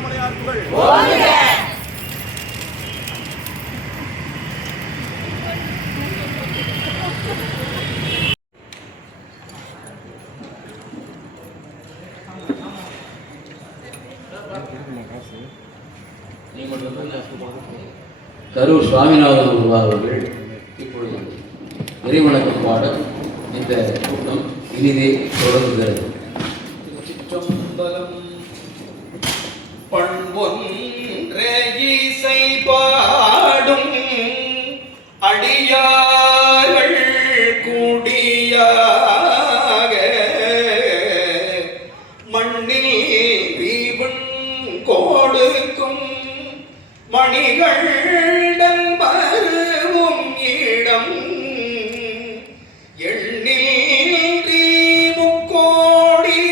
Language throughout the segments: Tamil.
அண்ணாமலையார் புகழ். கரூர் சுவாமிநாதன் அவர்கள் இப்பொழுது இறைவணக்கம் பாட இந்த கூட்டம் இனிதே தொடங்குகிறது. பண்பொன்றே இசை பாடும் அடியார்கள் கூடியாக மண்ணில் வீவன் கொடுக்கும் மணிகள் மருவும் இடம் எண்ணில் முக்கோடி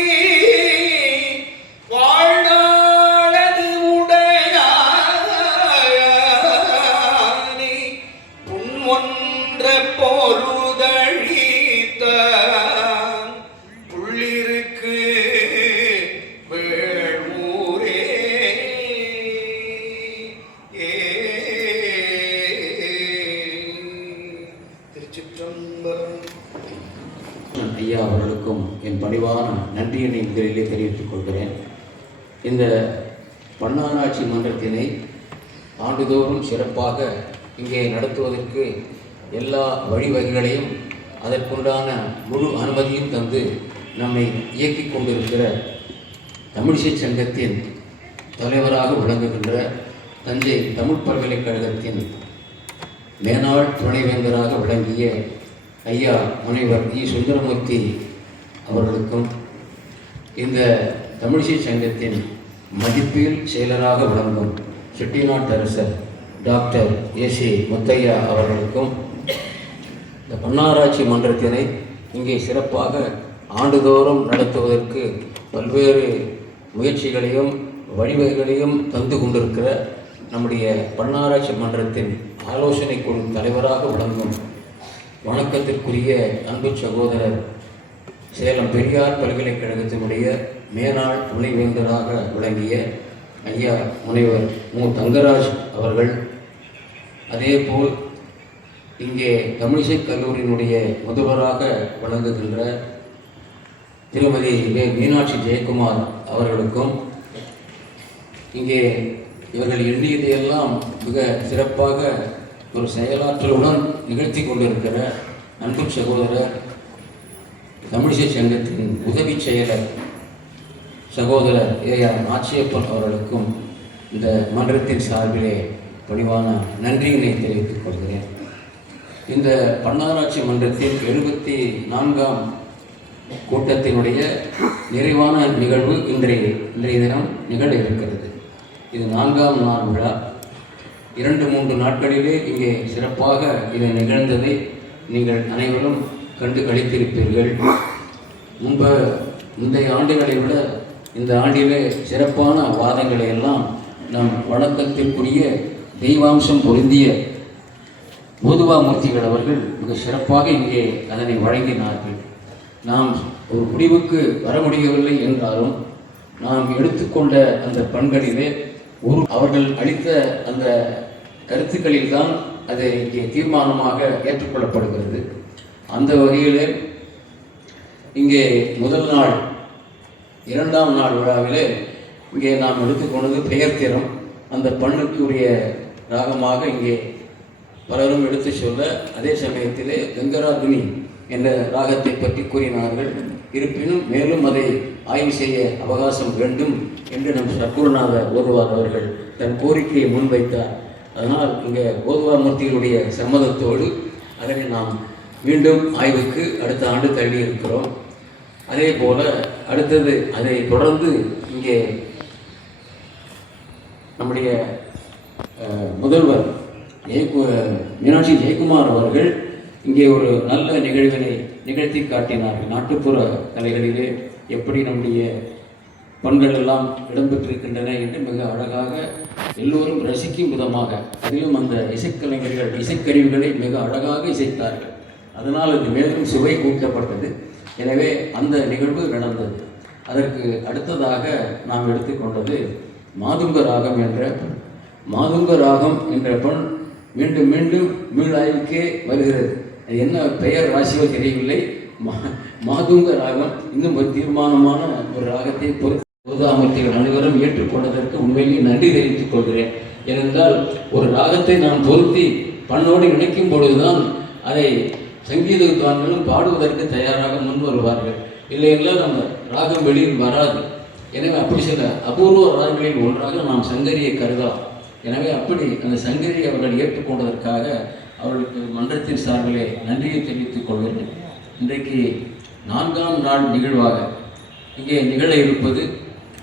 வாழ்நாளது உடையானி புன் ஒன்ற பொருதழித்த புள்ளிருக்கு வேள்மூரே. ஐயா அவர்களுக்கும் என் பணிவான நன்றியினை முதலிலே தெரிவித்துக் கொள்கிறேன். இந்த பன்னாராய்ச்சி மன்றத்தினை ஆண்டுதோறும் சிறப்பாக இங்கே நடத்துவதற்கு எல்லா வழிவகைகளையும் அதற்குண்டான முழு அனுமதியும் தந்து நம்மை இயக்கிக் கொண்டிருக்கிற தமிழிசை சங்கத்தின் தலைவராக விளங்குகின்ற தஞ்சை தமிழ் பல்கலைக்கழகத்தின் மேனாள் துணைவேந்தராக விளங்கிய ஐயா முனைவர் இ சுந்தரமூர்த்தி அவர்களுக்கும், இந்த தமிழிசை சங்கத்தின் மதிப்பீல் செயலராக விளங்கும் செட்டிநாட்டரசர் டாக்டர் ஏசி முத்தையா அவர்களுக்கும், இந்த பன்னாராய்ச்சி மன்றத்தினை இங்கே சிறப்பாக ஆண்டுதோறும் நடத்துவதற்கு பல்வேறு முயற்சிகளையும் வழிவகைகளையும் தந்து கொண்டிருக்கிற நம்முடைய பன்னாராய்ச்சி மன்றத்தின் ஆலோசனை குழு தலைவராக விளங்கும் வணக்கத்திற்குரிய அன்பு சகோதரர் சேலம் பெரியார் பல்கலைக்கழகத்தினுடைய மேனாள் துணைவேந்தராக விளங்கிய ஐயா முனைவர் மு தங்கராஜ் அவர்கள், அதேபோல் இங்கே தமிழிசை கல்லூரியினுடைய முதல்வராக விளங்குகின்ற திருமதி மீனாட்சி ஜெயக்குமார் அவர்களுக்கும், இங்கே இவர்கள் எண்ணியதையெல்லாம் மிக சிறப்பாக ஒரு செயலாற்றலுடன் நிகழ்த்தி கொண்டிருக்கிற அன்பு சகோதரர் தமிழிசை சங்கத்தின் உதவி செயலர் சகோதரர் ஏஆர் நாச்சியப்பன் அவர்களுக்கும் இந்த மன்றத்தின் சார்பிலே பணிவான நன்றியினை தெரிவித்துக் கொள்கிறேன். இந்த பன்னாராய்ச்சி மன்றத்தின் 74ஆம் கூட்டத்தினுடைய நிறைவான நிகழ்வு இன்றைய தினம் நிகழ இருக்கிறது. இது 4ஆம் நாள் விழா. 2-3 நாட்களிலே இங்கே சிறப்பாக இது நிகழ்ந்ததை நீங்கள் அனைவரும் கண்டு கழித்திருப்பீர்கள். முந்தைய ஆண்டுகளை விட இந்த ஆண்டிலே சிறப்பான வாதங்களை எல்லாம் நம் வணக்கத்திற்குரிய தெய்வாம்சம் பொருந்திய ஓதுவாமூர்த்திகள் அவர்கள் மிக சிறப்பாக இங்கே அதனை வழங்கினார்கள். நாம் ஒரு முடிவுக்கு வர முடியவில்லை என்றாலும் நாம் எடுத்துக்கொண்ட அந்த பண்களிலே அவர்கள் அளித்த அந்த கருத்துக்களில் தான் அது இங்கே தீர்மானமாக ஏற்றுக்கொள்ளப்படுகிறது. அந்த வகையிலே இங்கே முதல் நாள் 2ஆம் நாள் விழாவிலே இங்கே நாம் எடுத்துக்கொண்டது பெயர்த்திறம். அந்த பண்ணுக்குரிய ராகமாக இங்கே பலரும் எடுத்து சொல்ல, அதே சமயத்திலே கங்கராதுனி என்ற ராகத்தை பற்றி கூறினார்கள். இருப்பினும் மேலும் அதை ஆய்வு செய்ய அவகாசம் வேண்டும் என்று நம் சத்குருநாத ஓதுவார் அவர்கள் தன் கோரிக்கையை முன்வைத்தார். அதனால் இங்கே ஓதுவாமூர்த்திகளுடைய சம்மதத்தோடு அதனை நாம் மீண்டும் ஆய்வுக்கு அடுத்த ஆண்டு தள்ளி இருக்கிறோம். அதே போல் அடுத்தது அதை தொடர்ந்து இங்கே நம்முடைய முதல்வர் மீனாட்சி ஜெயக்குமார் அவர்கள் இங்கே ஒரு நல்ல நிகழ்வினை நிகழ்த்தி காட்டினார்கள். நாட்டுப்புற கலைகளிலே எப்படி நம்முடைய பண்கள் எல்லாம் இடம்பெற்றிருக்கின்றன என்று மிக அழகாக எல்லோரும் ரசிக்கும் விதமாக, அதிலும் அந்த இசைக்கலைஞர்கள் இசைக்கருவிகளை மிக அழகாக இசைத்தார்கள். அதனால் அது மேலும் சுவை கூட்டப்பட்டது. எனவே அந்த நிகழ்வு நடந்தது. அதற்கு அடுத்ததாக நாம் எடுத்துக்கொண்டது மாதுங்க ராகம் என்ற பண் மீண்டும் மீண்டும் மீளாய்க்கே வருகிறது. அது என்ன பெயர் ராசியோ தெரியவில்லை. மாதுங்க ராகம் இன்னும் ஒரு தீர்மானமான ஒரு ராகத்தை பொது அமைச்சர்கள் அனைவரும் ஏற்றுக்கொண்டதற்கு உண்மையிலேயே நன்றி தெரிவித்துக் கொள்கிறேன். ஏனென்றால் ஒரு ராகத்தை நாம் பொருத்தி பண்ணோடு இணைக்கும் பொழுதுதான் அதை சங்கீத வித்வான்களும் பாடுவதற்கு தயாராக முன் வருவார்கள். இல்லையெல்லாம் நம்ம ராகம் வெளியில் வராது. எனவே அப்படி சில அபூர்வ ராகங்களில் ஒன்றாக நாம் சங்கரியை கருதலாம். எனவே அப்படி அந்த சங்கரியை அவர்கள் ஏற்றுக்கொண்டதற்காக அவர்களுக்கு மன்றத்தின் சார்பிலே நன்றியை தெரிவித்துக் கொள்கிறேன். இன்றைக்கு 4ஆம் நாள் நிகழ்வாக இங்கே நிகழ இருப்பது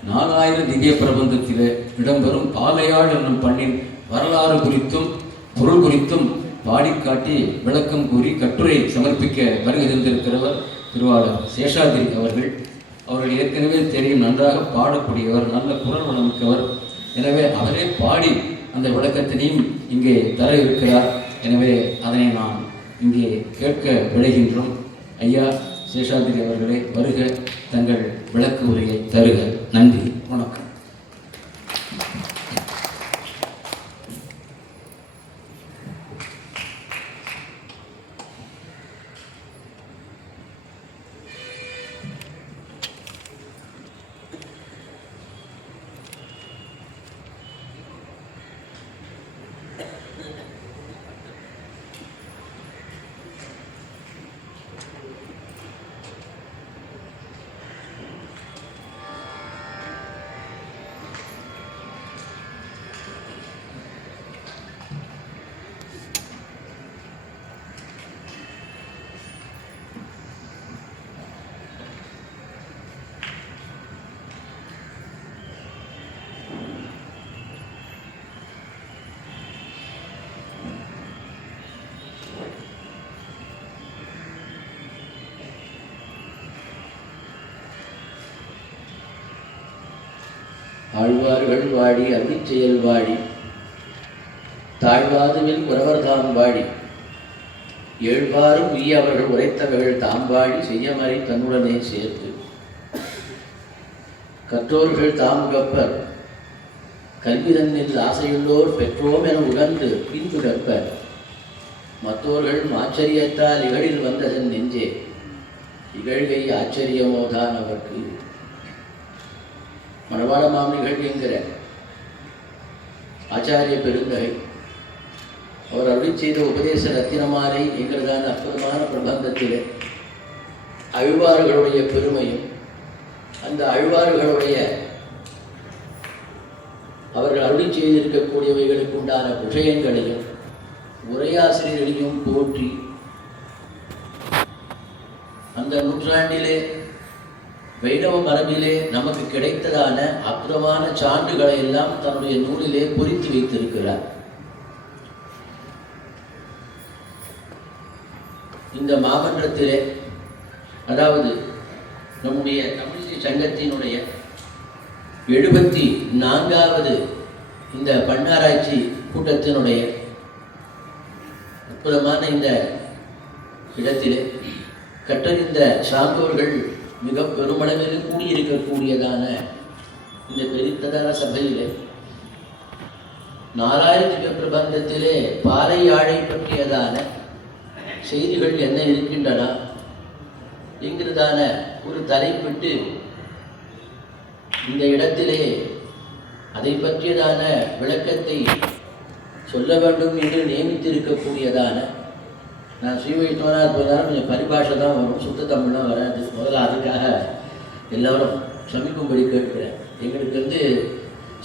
4000 திவ்ய பிரபந்தத்தில் இடம்பெறும் பாலையாழ் என்னும் பண்ணின் வரலாறு குறித்தும் பொருள் குறித்தும் பாடிக்காட்டி விளக்கம் கூறி கட்டுரை சமர்ப்பிக்க வருகை தந்திருக்கிறவர் திருவாளர் சேஷாதிரி அவர்கள். அவர்கள் ஏற்கனவே தெரியும், நன்றாக பாடக்கூடியவர், நல்ல குரல் வளமிக்கவர். எனவே அவரே பாடி அந்த விளக்கத்தினையும் இங்கே தர இருக்கிறார். எனவே அதனை நாம் இங்கே கேட்க விளைகின்றோம். ஐயா சேஷாதிரி அவர்களே, வருக, தங்கள் விளக்கு உரையை தருக. நன்றி, வணக்கம். ஆழ்வார்கள் வாடி அருளிச்செயல் வாடி தாழ்வாதுவில் குறவர்தாம் வாடி ஏழ்வாரும் உய்ய அவர்கள் உரைத்தவர்கள் தாம்பாடி செய்யமறை தன்னுடனே சேர்த்து கற்றோர்கள் தாமுகப்பர் கல்விதன்னில் ஆசையுள்ளோர் பெற்றோம் என உணர்ந்து பின்துடற்பர் மற்றோர்கள் ஆச்சரியத்தால் இகழில் வந்ததன் நெஞ்சே இகழ்கை ஆச்சரியமோதான் அவருக்கு. மணவாள மாமனிகள் என்கிற ஆச்சாரிய பெருந்தகை அவர் அருளி செய்த உபதேச ரத்தினமாலை என்கிறதான அற்புதமான பிரபந்தத்தில் அழ்வார்களுடைய பெருமையும் அந்த அழ்வார்களுடைய அவர்கள் அருளி செய்திருக்கக்கூடியவைகளுக்கு உண்டான விஷயங்களையும் உரையாசிரியர்களையும் போற்றி அந்த நூற்றாண்டிலே வைணவ மரபிலே நமக்கு கிடைத்ததான அற்புதமான சான்றுகளை எல்லாம் தன்னுடைய நூலிலே பொறித்து வைத்திருக்கிறார். இந்த மாமன்றத்திலே, அதாவது நம்முடைய தமிழிசை சங்கத்தினுடைய 74வது இந்த பன்னாராய்ச்சி கூட்டத்தினுடைய அற்புதமான இந்த இடத்திலே கற்றறிந்த சான்றோர்கள் மிக பெருமளவில் கூடியிருக்கக்கூடியதான இந்த பெரித்ததான சபையிலே 4000 திவ்ய பிரபந்தத்திலே பாலை யாழை பற்றியதான செய்திகள் என்ன இருக்கின்றன என்கிறதான ஒரு தலைப்பிட்டு இந்த இடத்திலே அதை பற்றியதான விளக்கத்தை சொல்ல வேண்டும் என்று நியமித்திருக்கக்கூடியதான, நான் ஸ்ரீவைஷ்ணவனாக போனாலும் கொஞ்சம் பரிபாஷை தான் வரும், சுத்த தமிழ்லாம் வராது. முதல்ல அதுக்காக எல்லோரும் சமிக்கும்படி கேட்கிறேன். எங்களுக்கு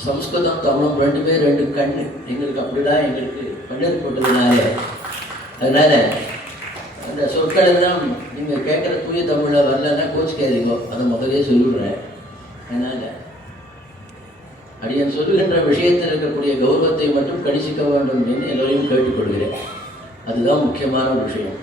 சம்ஸ்கிருதம் தமிழும் ரெண்டுமே ரெண்டு கண்ணு. எங்களுக்கு அப்படிதான் எங்களுக்கு கண்ணீர் போட்டதுனால அதனால் அந்த சொற்கள் எல்லாம் நீங்கள் கேட்குற தூய தமிழில் வரலன்னா கோச்சிக்காதீங்க, அதை முதலே சொல்லிவிடுறேன். அதனால் அடியன் சொல்லுகின்ற விஷயத்தில் இருக்கக்கூடிய கௌரவத்தை மட்டும் கணிசிக்க வேண்டும் என்று எல்லோரையும் கேட்டுக்கொள்கிறேன். அதுதான் முக்கியமான ஒரு விஷயம்.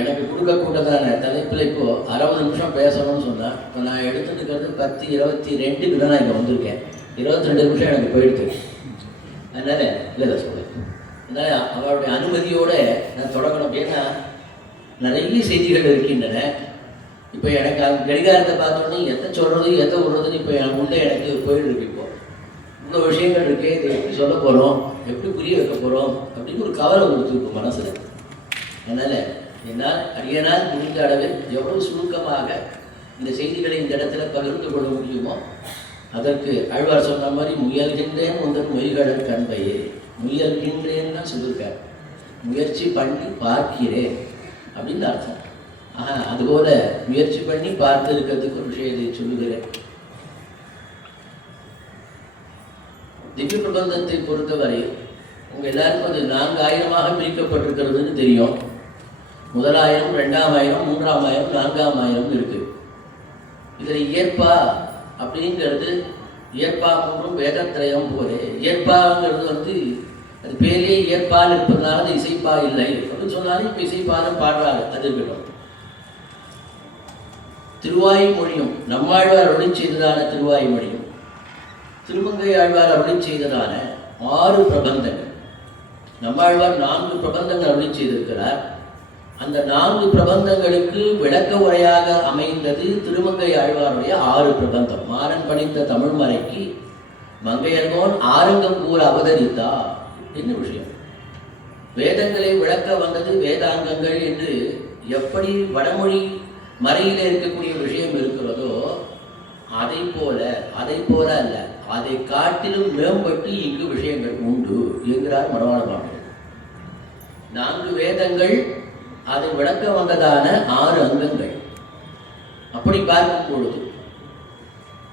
எனக்கு கொடுக்கக்கூட்டதான தலைப்பில் இப்போது 60 நிமிஷம் பேசணும்னு சொன்னால், இப்போ நான் எடுத்துட்டுக்கிறது 10:22 தான் நான் இங்கே வந்திருக்கேன். 22 நிமிஷம் எனக்கு போயிடுது. அதனால் இல்லை சொல்லுவேன். அதனால் அவருடைய அனுமதியோடு நான் தொடங்கணும். ஏன்னா நிறைய செய்திகள் இருக்கின்றன. இப்போ எனக்கு அந்த கடிகாரத்தை பார்த்தோன்னே எதை சொல்கிறது எதை விடுறதுன்னு இப்போ என் உள்ளே எனக்கு போயிட்டு இப்போ இவ்வளோ விஷயங்கள் இருக்கே, இதை எப்படி சொல்ல போகிறோம், எப்படி புரிய வைக்க போகிறோம் அப்படின்னு ஒரு கவலை கொடுத்துருக்கும் மனசில். அதனால் அடியனால் முடிந்த அளவில் எவ்வளவு சுருக்கமாக இந்த செய்திகளை இந்த இடத்துல பகிர்ந்து கொள்ள முடியுமோ அதற்கு ஆழ்வார் சொன்ன மாதிரி முயல்கின்றேன் முதல் மொய்களர் கண்பையே, முயல்கின்றேன்னு தான் சொல்லியிருக்கார். முயற்சி பண்ணி பார்க்கிறேன் அப்படின்னு அர்த்தம். அதுபோல முயற்சி பண்ணி பார்த்து இருக்கிறதுக்கு ஒரு விஷயத்தை சொல்லுகிறேன். திவ்ய பிரபந்தத்தை பொறுத்தவரை உங்க எல்லாருக்கும் அது 4000 பிரிக்கப்பட்டிருக்கிறதுன்னு தெரியும். 1000, 2000, 3000, 4000 இருக்கு. இதுல இயற்பா அப்படிங்கிறது இயற்பா மூன்றும் வேதத்திரயம் போலே. இயற்பாங்கிறது அது பேரே இயற்பால் இருப்பதனால அது இசைப்பா இல்லை அப்படின்னு சொன்னாலும் இப்போ இசைப்பாலும் பாடுறாரு. அது இருக்கட்டும். திருவாய்மொழியும் நம்மாழ்வார் அருளி செய்ததான திருவாய்மொழியும் திருமங்கை ஆழ்வார் அருளி செய்ததான 6 பிரபந்தங்கள். நம்மாழ்வார் 4 பிரபந்தங்கள் அருளி செய்திருக்கிறார். அந்த 4 பிரபந்தங்களுக்கு விளக்க உரையாக அமைந்தது திருமங்கை ஆழ்வாருடைய 6 பிரபந்தம். மாறன் பணிந்த தமிழ் மறைக்கு மங்கையர்கோன் ஆரங்கம் கூற அவதரித்தா என்ன விஷயம். வேதங்களை விளக்க வந்தது வேதாங்கங்கள் என்று எப்படி வடமொழி மறையில் இருக்கக்கூடிய விஷயம் இருக்கிறதோ அதை போல அல்ல, அதை காட்டிலும் மேம்பட்டு இங்கு விஷயங்கள் உண்டு என்கிறார் மணவாள மாமனிதர். 4 வேதங்கள் அதை விளக்க வந்ததான 6 அங்கங்கள். அப்படி பார்க்கும் பொழுது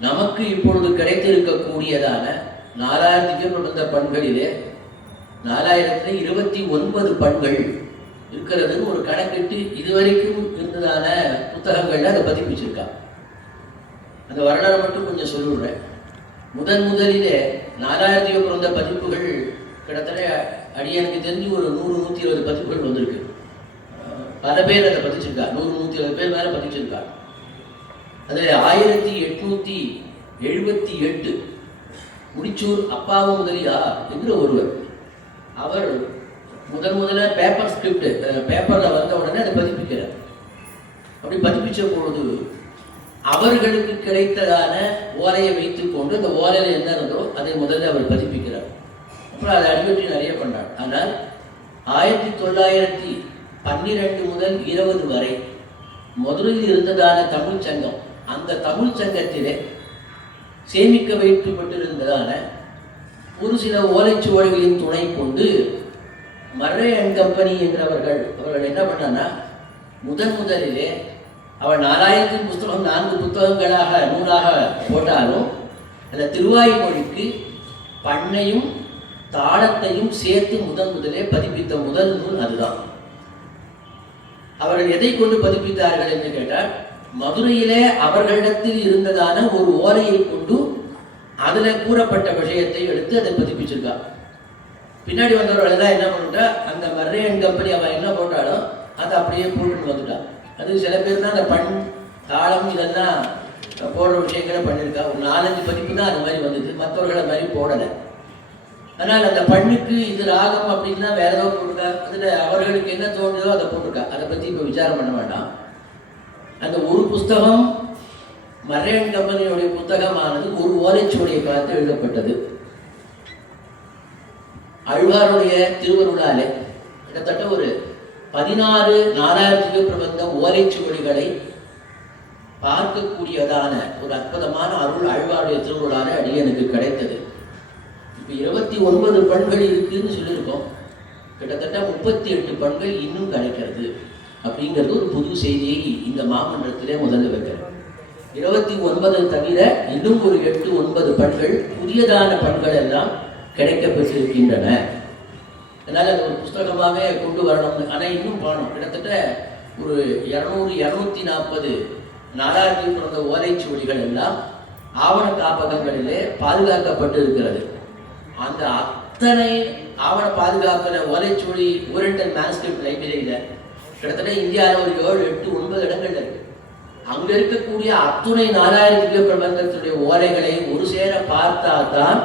நமக்கு இப்பொழுது கிடைத்திருக்கக்கூடியதான 4000 பிரபந்த பண்களிலே 4029 பண்கள் இருக்கிறதுன்னு ஒரு கணக்கிட்டு இதுவரைக்கும் இருந்ததான புத்தகங்கள்ல அதை பதிப்பிச்சிருக்கா. அந்த வரலாறு மட்டும் கொஞ்சம் சொல்லிவிடுறேன். முதலிலே 4000 பிறந்த பதிப்புகள் கிட்டத்தட்ட அடியனுக்கு தெரிஞ்சு ஒரு 100-120 பதிப்புகள் வந்திருக்கு. பல பேர் அதை பதிச்சிருக்கா. 100-120 பேர் மேல பதிச்சிருக்கா. அதில் 1878 முடிச்சூர் அப்பாவு முதலியார் என்கிற ஒருவர், அவர் முதல்ல பேப்பர் ஸ்கிரிப்ட் பேப்பரில் வந்த உடனே அதை பதிப்பிக்கிறார். அப்படி பதிப்பிச்ச பொழுது அவர்களுக்கு கிடைத்ததான ஓலையை வைத்துக் கொண்டு அந்த ஓலையில் என்ன இருந்தோ அதை முதல்ல அவர் பதிப்பிக்கிறார். அப்புறம் அதை அடிவற்றி நிறைய பண்ணார். ஆனால் 1912 முதல் 20 வரை மதுரையில் இருந்ததான தமிழ் சங்கம், அந்த தமிழ் சங்கத்திலே சேமிக்க வைக்கப்பட்டிருந்ததான ஒரு சில ஓலைச்சுவடிகளின் துணை கொண்டு மர்ரே அண்ட் கம்பெனி அவர்கள் என்ன பண்ணான்னா முதலிலே அவர் 4000 புத்தகம் 4 புத்தகங்களாக நூலாக போட்டாலும் அந்த திருவாய்மொழிக்கு பண்ணையும் தாளத்தையும் சேர்த்து முதலே பதிப்பித்த முதல் நூல் அதுதான். அவர்கள் எதை கொண்டு பதிப்பித்தார்கள் என்று கேட்டால் மதுரையிலே அவர்களிடத்தில் இருந்ததான ஒரு ஓலையை கொண்டு அதில் கூறப்பட்ட விஷயத்தை எடுத்து அதை பதிப்பிச்சிருக்கா. பின்னாடி வந்தவர்கள் தான் என்ன பண்ணிட்டா அந்த மர்ரே அண்ட் கம்பெனி அவன் என்ன போட்டாலும் அதை அப்படியே போட்டுன்னு வந்துட்டான். அது சில பேர் தான் அந்த பண் தாளம் இதெல்லாம் போடுற விஷயங்களை பண்ணியிருக்கா. ஒரு 4-5 பதிப்பு தான் அது மாதிரி வந்தது, மற்றவர்கள் அது மாதிரி போடலை. ஆனால் அந்த பண்ணுக்கு இது ராகம் அப்படின்னா வேற ஏதோ போட்டிருக்கா. அதில் அவர்களுக்கு என்ன தோணுதோ அதை போட்டிருக்கா. அதை பற்றி இப்போ விசாரம் பண்ண வேண்டாம். அந்த ஒரு புஸ்தகம் மர்ரே அண்ட் கம்பெனியுடைய புத்தகமானது ஒரு ஓலைச்சுவடியை பார்த்து எழுதப்பட்டது. ஆழ்வாருடைய திருவருளாலே கிட்டத்தட்ட ஒரு 16 4000 பிரபந்த ஓலைச்சுவடிகளை பார்க்கக்கூடியதான ஒரு அற்புதமான அருள் ஆழ்வாருடைய திருவருளாலே அடியனுக்கு கிடைத்தது. இப்போ 29 பண்கள் இருக்குன்னு சொல்லியிருக்கோம். கிட்டத்தட்ட 38 பண்கள் இன்னும் கிடைக்கிறது அப்படிங்கிறது ஒரு புது செய்தியை இந்த மாமன்றத்திலே முதல்ல வைக்கிறேன். 29 தவிர இன்னும் ஒரு 8-9 பண்கள் புதியதான பண்கள் எல்லாம் கிடைக்கப்பட்டிருக்கின்றன. அதனால் அது ஒரு புஸ்தகமாகவே கொண்டு வரணும். ஆனால் இன்னும் காணும். கிட்டத்தட்ட ஒரு 200-240 4000 பிறந்த ஓலைச்சுவடிகள் எல்லாம் ஆவண காப்பகங்களிலே பாதுகாக்கப்பட்டு இருக்கிறது. அந்த அத்தனை ஆவண பாதுகாக்கிற ஓலைச்சுவடி ஓரியண்டல் மேனுஸ்கிரிப்ட் லைப்ரரியில் கிட்டத்தட்ட இந்தியாவில் ஒரு 7-8-9 இடங்கள் இருக்கு. அங்கே இருக்கக்கூடிய அத்துணை 4000 பிரபந்தத்துடைய ஓலைகளை ஒரு சேர பார்த்தா தான்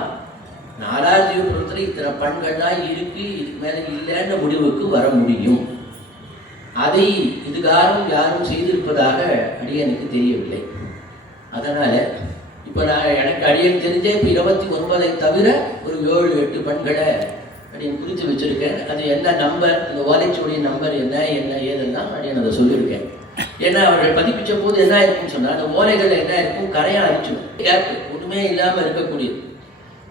4000 பிரபந்தத்தில் இத்தனை பண்கள்லாம் இருக்கு, இதுக்கு மேலே இல்லைன்ற முடிவுக்கு வர முடியும். அதை இதுகாரும் யாரும் செய்திருப்பதாக அடியனுக்கு தெரியவில்லை. அதனால் இப்போ எனக்கு அடியன் தெரிஞ்சே இப்போ 29 தவிர ஒரு 7-8 பண்களை அடியன் குறித்து வச்சுருக்கேன். அது என்ன நம்பர், இந்த ஓலைச்சுவடிய நம்பர் என்ன ஏதெல்லாம் அடியன் அதை சொல்லியிருக்கேன். ஏன்னா அவர்கள் பதிப்பிச்ச போது என்ன இருக்குன்னு சொன்னால் அந்த ஓலைகளில் என்ன இருக்கும், கரையான் அழிச்சிடும், கேப் ஒன்றுமே இல்லாமல் இருக்கக்கூடியது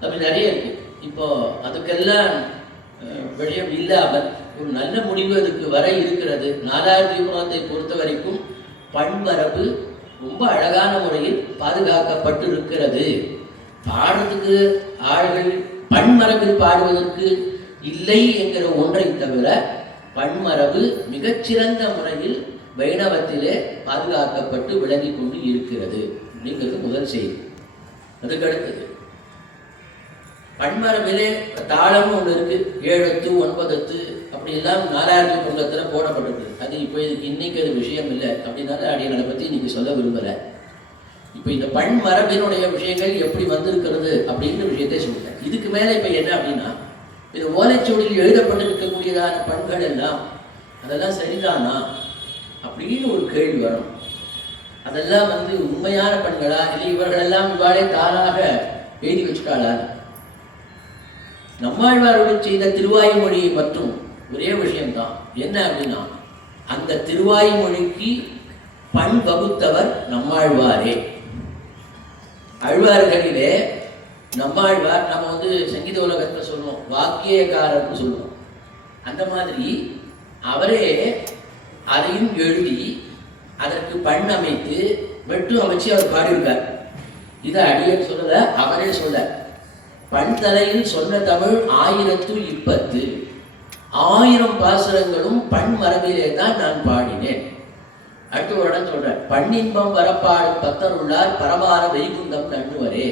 அப்படி நிறைய இருக்குது. இப்போது அதுக்கெல்லாம் விஷயம் இல்லாமல் ஒரு நல்ல முடிவு அதுக்கு வர இருக்கிறது. 4வது யுகத்தை பொறுத்த வரைக்கும் பண்மரபு ரொம்ப அழகான முறையில் பாதுகாக்கப்பட்டு இருக்கிறது. பாடுறதுக்கு ஆள்கள் பண்மரபில் பாடுவதற்கு இல்லை என்கிற ஒன்றை தவிர பண்மரபு மிகச்சிறந்த முறையில் வைணவத்திலே பாதுகாக்கப்பட்டு விளங்கி கொண்டு இருக்கிறது அப்படிங்கிறது முதல் செய்தி. அதுக்கடுத்தது பண்மரபிலே தாளம்னு ஒன்று இருக்கு, 7 9 அப்படியெல்லாம் 4வது பங்கத்தில் போடப்பட்டிருக்கு. அது இப்போ இதுக்கு இன்னைக்கு அது விஷயம் இல்லை அப்படின்னால அடியனை பற்றி இன்னைக்கு சொல்ல விரும்பலை. இப்போ இந்த பண்மரபினுடைய விஷயங்கள் எப்படி வந்திருக்கிறது அப்படின்ற விஷயத்தை சொல்லிட்டேன். இதுக்கு மேலே இப்போ என்ன அப்படின்னா, இந்த ஓலைச்சுவடியில் எழுதப்பட்டிருக்கக்கூடியதான பண்கள் எல்லாம் அதெல்லாம் சரிதானா அப்படின்னு ஒரு கேள்வி வரும். அதெல்லாம் உண்மையான பண்களா, இல்லை இவர்களெல்லாம் இவ்வாறே தானாக எழுதி வச்சுட்டாளா? நம்மாழ்வாருடன் செய்த திருவாய்மொழியை மற்றும் ஒரே விஷயம்தான். என்ன அப்படின்னா, அந்த திருவாய்மொழிக்கு பண் வகுத்தவர் நம்மாழ்வாரே. ஆழ்வார்களிலே நம்மாழ்வார், நம்ம சங்கீத உலகத்தில் சொல்லுவோம் வாக்கியக்காரர்னு சொல்லுவோம். அந்த மாதிரி அவரே அதையும் எழுதி அதற்கு பண் அமைத்து மெட்டு அமைச்சு அவர் பாடியிருக்கார். இதை அடியன் சொல்லலை, அவரே சொல்ல. பண்தலையில் சொன்ன தமிழ் 1020 1000 பாசுரங்களும் பண் மரபிலே தான் நான் பாடினேன். அடுத்த ஒரு இடம் சொல்றேன், பண்ணின்பம் வரப்பாடும் பத்தருள்ளார் பரமார வைகுந்தம் நண்ணுவரே.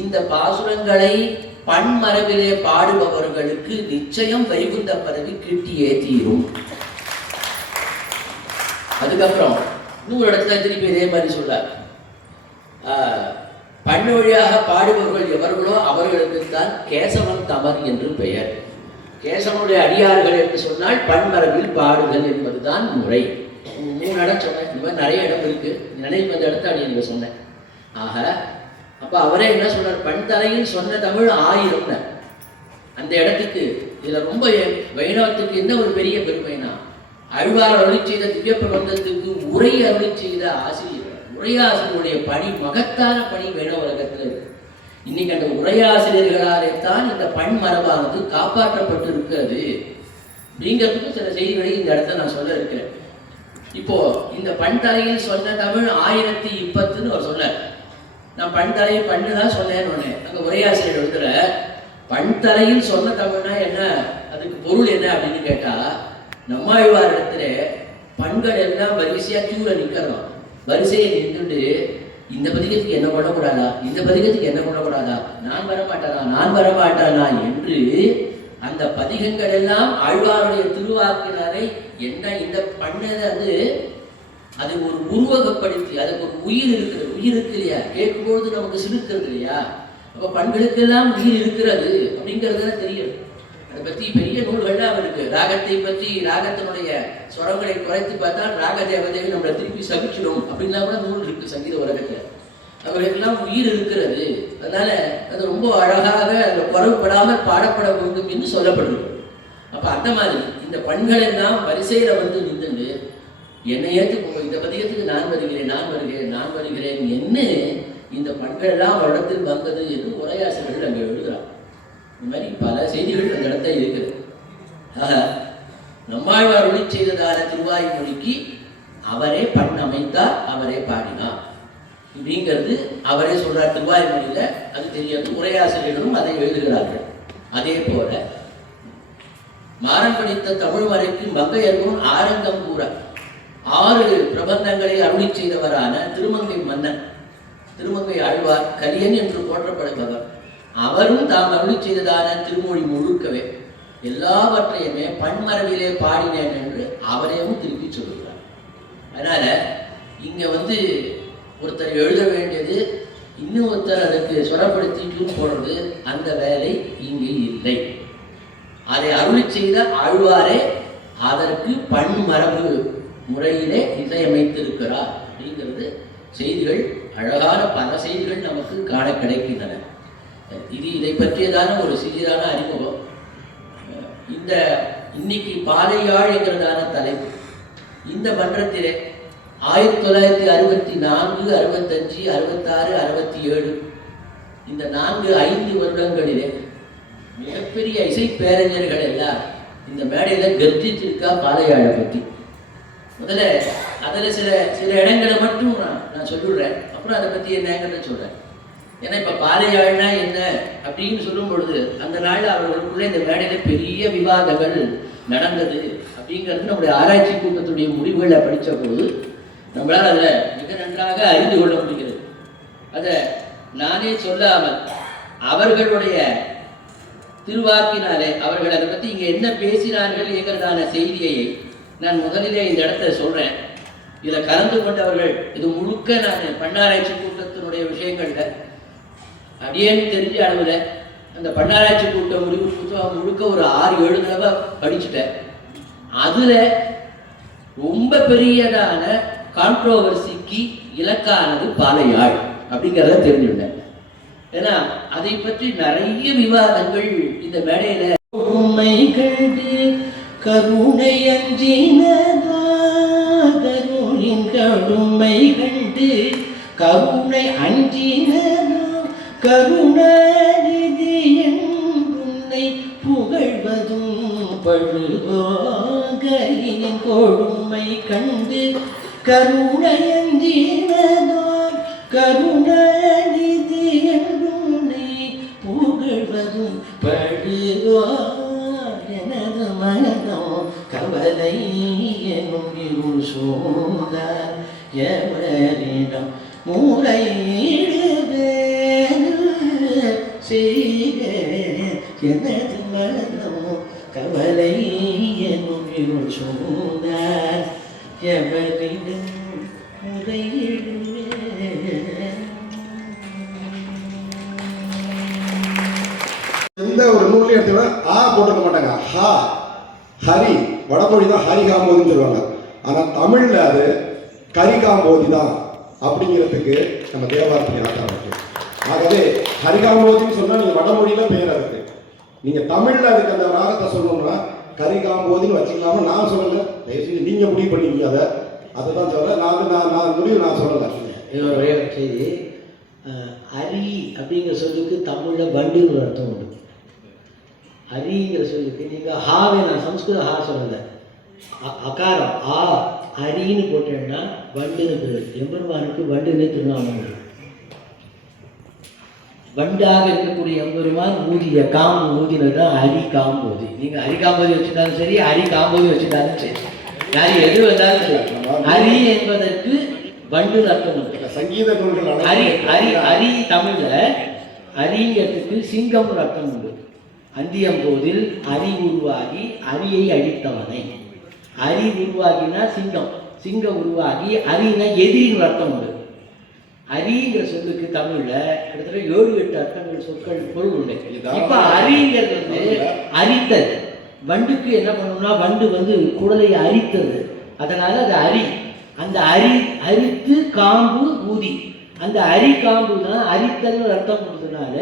இந்த பாசுரங்களை பண் மரபிலே பாடுபவர்களுக்கு நிச்சயம் வைகுந்த பதவி கிட்டியே தீரும். அதுக்கப்புறம் இன்னொரு இடத்துல திருப்பி இதே மாதிரி சொல்றார், பண்ணு வழியாக பாடுபவர்கள் எவர்களோ அவர்களுக்கு தான் கேசவன் தமர் என்று பெயர். கேசவனுடைய அடியார்கள் என்று சொன்னால் பண்மரபில் பாடுதல் என்பதுதான் முறை. 3 இடம் சொன்னேன், இந்த மாதிரி நிறைய இடம் இருக்கு. நினைவு அந்த இடத்த அடி சொன்னேன். ஆக அப்ப அவரே என்ன சொன்னார், பண்தலையில் சொன்ன தமிழ் 1000. அந்த இடத்துக்கு இதுல ரொம்ப வைணவத்துக்கு என்ன ஒரு பெரிய பெருமைனா, ஆழ்வார் அருளி செய்த திவ்ய பிரபந்தத்துக்கு உரை அருளி செய்த ஆசிரியர், உரையாசிரியருடைய பணி மகத்தான பணி வைணவ உலகத்தில் இருக்கு. இன்னைக்கு அந்த உரையாசிரியர்களாலே தான் இந்த பண் மரபானது காப்பாற்றப்பட்டு இருக்கிறது அப்படிங்கிறதுக்கு சில செய்திகளை இந்த இடத்துல நான் சொல்ல இருக்கிறேன். இப்போ இந்த பண்தலையில் சொன்ன தமிழ் 1020 அவர் சொன்னார். நான் பண்தலையை பண்ணுதான் சொன்னேன்னு அங்க உரையாசிரியர் எழுதுற பண்தலையில் சொன்ன தமிழ்னா என்ன, அதுக்கு பொருள் என்ன அப்படின்னு கேட்டா, நம்மாழ்வார் இடத்துல பண்கள் எல்லாம் வரிசையா கியூல நிக்கிறோம். வரிசையை நின்றுட்டு இந்த பதிகத்துக்கு என்ன பண்ணக்கூடாதா, இந்த பதிகத்துக்கு என்ன பண்ணக்கூடாதா, நான் வரமாட்டானா என்று அந்த பதிகங்கள் எல்லாம் ஆழ்வாருடைய திருவாக்கினரை என்ன இந்த பண்ணது அது ஒரு உருவகப்படுத்தி அதுக்கு ஒரு உயிர் இருக்கிறது. உயிர் இருக்கு இல்லையா, கேட்கும்போது நமக்கு சிறுக்கிறது இல்லையா, அப்போ பண்களுக்கெல்லாம் உயிர் இருக்கிறது அப்படிங்கிறது தெரியும். அதை பற்றி பெரிய நூல்கள்லாம் இருக்கு. ராகத்தை பற்றி, ராகத்தினுடைய ஸ்வரங்களை குறைத்து பார்த்தால் ராக தேவதையை நம்மளை திருப்பி சகிச்சிடும் அப்படின்லாம் கூட நூல் இருக்கு சங்கீத உலகத்தில். அவர்களுக்கெல்லாம் உயிர் இருக்கிறது, அதனால அது ரொம்ப அழகாக அந்த குறைவுபடாமல் பாடப்பட வேண்டும் என்று சொல்லப்படுறது. அப்போ அந்த மாதிரி இந்த பண்கள் எல்லாம் வரிசையில் நின்றுண்டு என்னை ஏற்றுக்கோங்க, இந்த பதிகத்துக்கு நான் வருகிறேன் என்ன இந்த பண்கள் எல்லாம் வருடத்தில் வந்தது என்று உரையாசிரியர்கள் அங்கே எழுதுகிறார். இந்த மாதிரி பல செய்திகள் அந்த இடத்துல இருக்குது. ஆக நம்மாழ்வார் ஒளி செய்ததான திருவாய்மொழிக்கு அவரே பண் அமைத்தார், அவரே பாடினார் இப்படிங்கிறது அவரே சொல்றார் திருவாய்மொழியில. அது தெரியாது, உரையாசிரியர்களும் அதை எழுதுகிறார்கள். அதே போல மாறன் படித்த தமிழ் மறைக்கு மங்கையர்களும் ஆரங்கம் கூற 6 பிரபந்தங்களை அருளி செய்தவரான திருமங்கை மன்னன், திருமங்கை ஆழ்வார் கலியன் என்று போற்றப்படுபவர், அவரும் தாம் அருளி செய்ததான திருமொழி முழுக்கவே எல்லாவற்றையுமே பண்மரபிலே பாடினேன் என்று அவரையும் திருப்பி சொல்கிறார். அதனால இங்க ஒருத்தர் எழுத வேண்டியது இன்னும் ஒருத்தர் அதற்கு சொரப்படுத்தி டியூன் போடுறது, அந்த வேலை இங்கு இல்லை. அதை அருளி செய்த ஆழ்வாரே அதற்கு பண் மரபு முறையிலே இசையமைத்திருக்கிறார் அப்படிங்கிறது செய்திகள், அழகான பல செய்திகள் நமக்கு காண கிடைக்கின்றன. இதை பற்றியதான ஒரு சிறிதான அறிமுகம். இன்னைக்கு பாலையாழ் என்கிறதான தலைப்பு இந்த மன்றத்திலே 1964, 65, 66, 67 இந்த 5 வருடங்களிலே மிகப்பெரிய இசை பேரறிஞர்கள் எல்லாம் இந்த மேடையில் கர்ஜிச்சிருக்கா பாலையாழை பற்றி. முதல்ல அதில் சில இடங்களை மட்டும் நான் சொல்லிவிடுறேன், அப்புறம் அதை பற்றி என்னங்கிறத சொல்கிறேன். ஏன்னா இப்போ பாலையாழ்னா என்ன அப்படின்னு சொல்லும் பொழுது அந்த நாள் அவர்களுக்குள்ளே இந்த மேடையில் பெரிய விவாதங்கள் நடந்தது அப்படிங்கிறது நம்முடைய ஆராய்ச்சி கூட்டத்துடைய முடிவுகளை படித்த போது நம்மளால் அதில் மிக நன்றாக அறிந்து கொள்ள முடிகிறது. அதை நானே சொல்லாமல் அவர்களுடைய திருவாக்கினாலே அவர்கள் அதை பற்றி இங்கே என்ன பேசினார்கள் என்கிறதான செய்தியை நான் முதலிலே இந்த இடத்துல சொல்கிறேன். இதில் கலந்து கொண்டவர்கள் இது முழுக்க நான் பண்ணாராய்ச்சி கூட்டத்தினுடைய விஷயங்களில் அடியேன்னு தெரிஞ்ச அளவில் அந்த பண்ணாராய்ச்சி கூட்ட முடிவு புத்தகம் முழுக்க ஒரு 6-7 தடவை படிச்சுட்டேன். அதில் ரொம்ப பெரியதான கான்ட்ரோவர்சிக்கு இலக்கானது பாலையாழ் அப்படிங்கிறத தெரிஞ்சுட்டேன். ஏன்னா அதை பற்றி நிறைய விவாதங்கள் இந்த மேடையில உண்மை கண்டு கருணை அஞ்சினதா, கருணின் கடுமை கண்டு கருணை அஞ்சினதா, கருணாநிதி உன்னை புகழ்வதும் பழுவாகலின் கொடுமை கண்டு கருணை அஞ்சினதா, கருணாநிதி உன்னை புகழ்வதும் பழுவா, எனது மனம் கவலை எனும் இருள் சூழ்ந்தார் எவரிடம் மூளையிடுவேன் செய்க, எனது மனம் கவலை எனும் இருள் சூழ்ந்தார் எவரிடம் முறையிடுவேன். எந்த ஒரு நூல்லையும் எடுத்துக்கிட்டா ஆ போட்டிருக்க மாட்டாங்க, ஹா ஹரி. வடமொழி தான் ஹரிகாம்போதின்னு சொல்லுவாங்க, ஆனால் தமிழில் அது கரிகாம்போதி தான் அப்படிங்கிறதுக்கு நம்ம தேவாரத்துக்கு இலக்கணம் இருக்கு. ஆகவே ஹரிகாம்போதின்னு சொன்னால் நீங்கள் வடமொழியில் பேர் இருக்கு, நீங்கள் தமிழில் அதுக்கு அந்த ராகத்தை சொல்லணும்னா கரிகாம்போதின்னு வச்சுக்கலாமா? நான் சொல்லலை, தயவுசெய்து நீங்கள் முடிவு பண்ணிக்க. அதை தான் சொல்ல நான் முடிவு நான் சொல்லலை. இன்னொரு ஒரே செய்தி, அரி அப்படிங்கிற சொல்லுக்கு தமிழில் வண்டுன்னு அர்த்தம் உண்டு. அரிங்கிற சொல்லுக்கு நீங்கள் ஹாவே, நான் சம்ஸ்கிருத ஹா சொல்லலை, அகாரம் ஆ அரின்னு போட்டேன்னா வண்டுன்னு பேர். எம்பெருமானுக்கு வண்டுன்னு திருநாமம். வண்டாக இருக்கக்கூடிய எம்பெருமான் ஊதிய காம் ஊதினது தான் அரி காம்போதி. நீங்கள் அரி காம்போதி வச்சுட்டாலும் சரி, அரி காம்போதி வச்சுட்டாலும் சரி, யார் எது வந்தாலும் சரி, அரி என்பதற்கு வண்டுன்னு அர்த்தம் உண்டு. சங்கீத நூல்கள் அரி அரி அரி தமிழில் அரிங்கிறதுக்கு சிங்கம்னு அர்த்தம் உண்டு. அந்தியம்போதில் அரி உருவாகி அரியை அழித்தவனை. அரி உருவாகினா சிங்கம், சிங்கம் உருவாகி அரினா எதிரின்னு அர்த்தம் உண்டு. அரிங்கிற சொல்லுக்கு தமிழ்ல கிட்டத்தட்ட 7-8 அர்த்தங்கள் சொற்கள் பொருள் உண்டு. இப்ப அரிங்கிறது அரித்தல். வண்டுக்கு என்ன பண்ணணும்னா வண்டு குடலை அரித்தது, அதனால அது அரி. அந்த அரித்து காம்பு ஊதி, அந்த அரி காம்பு தான் அரித்தல் அர்த்தம் கொடுத்ததுனால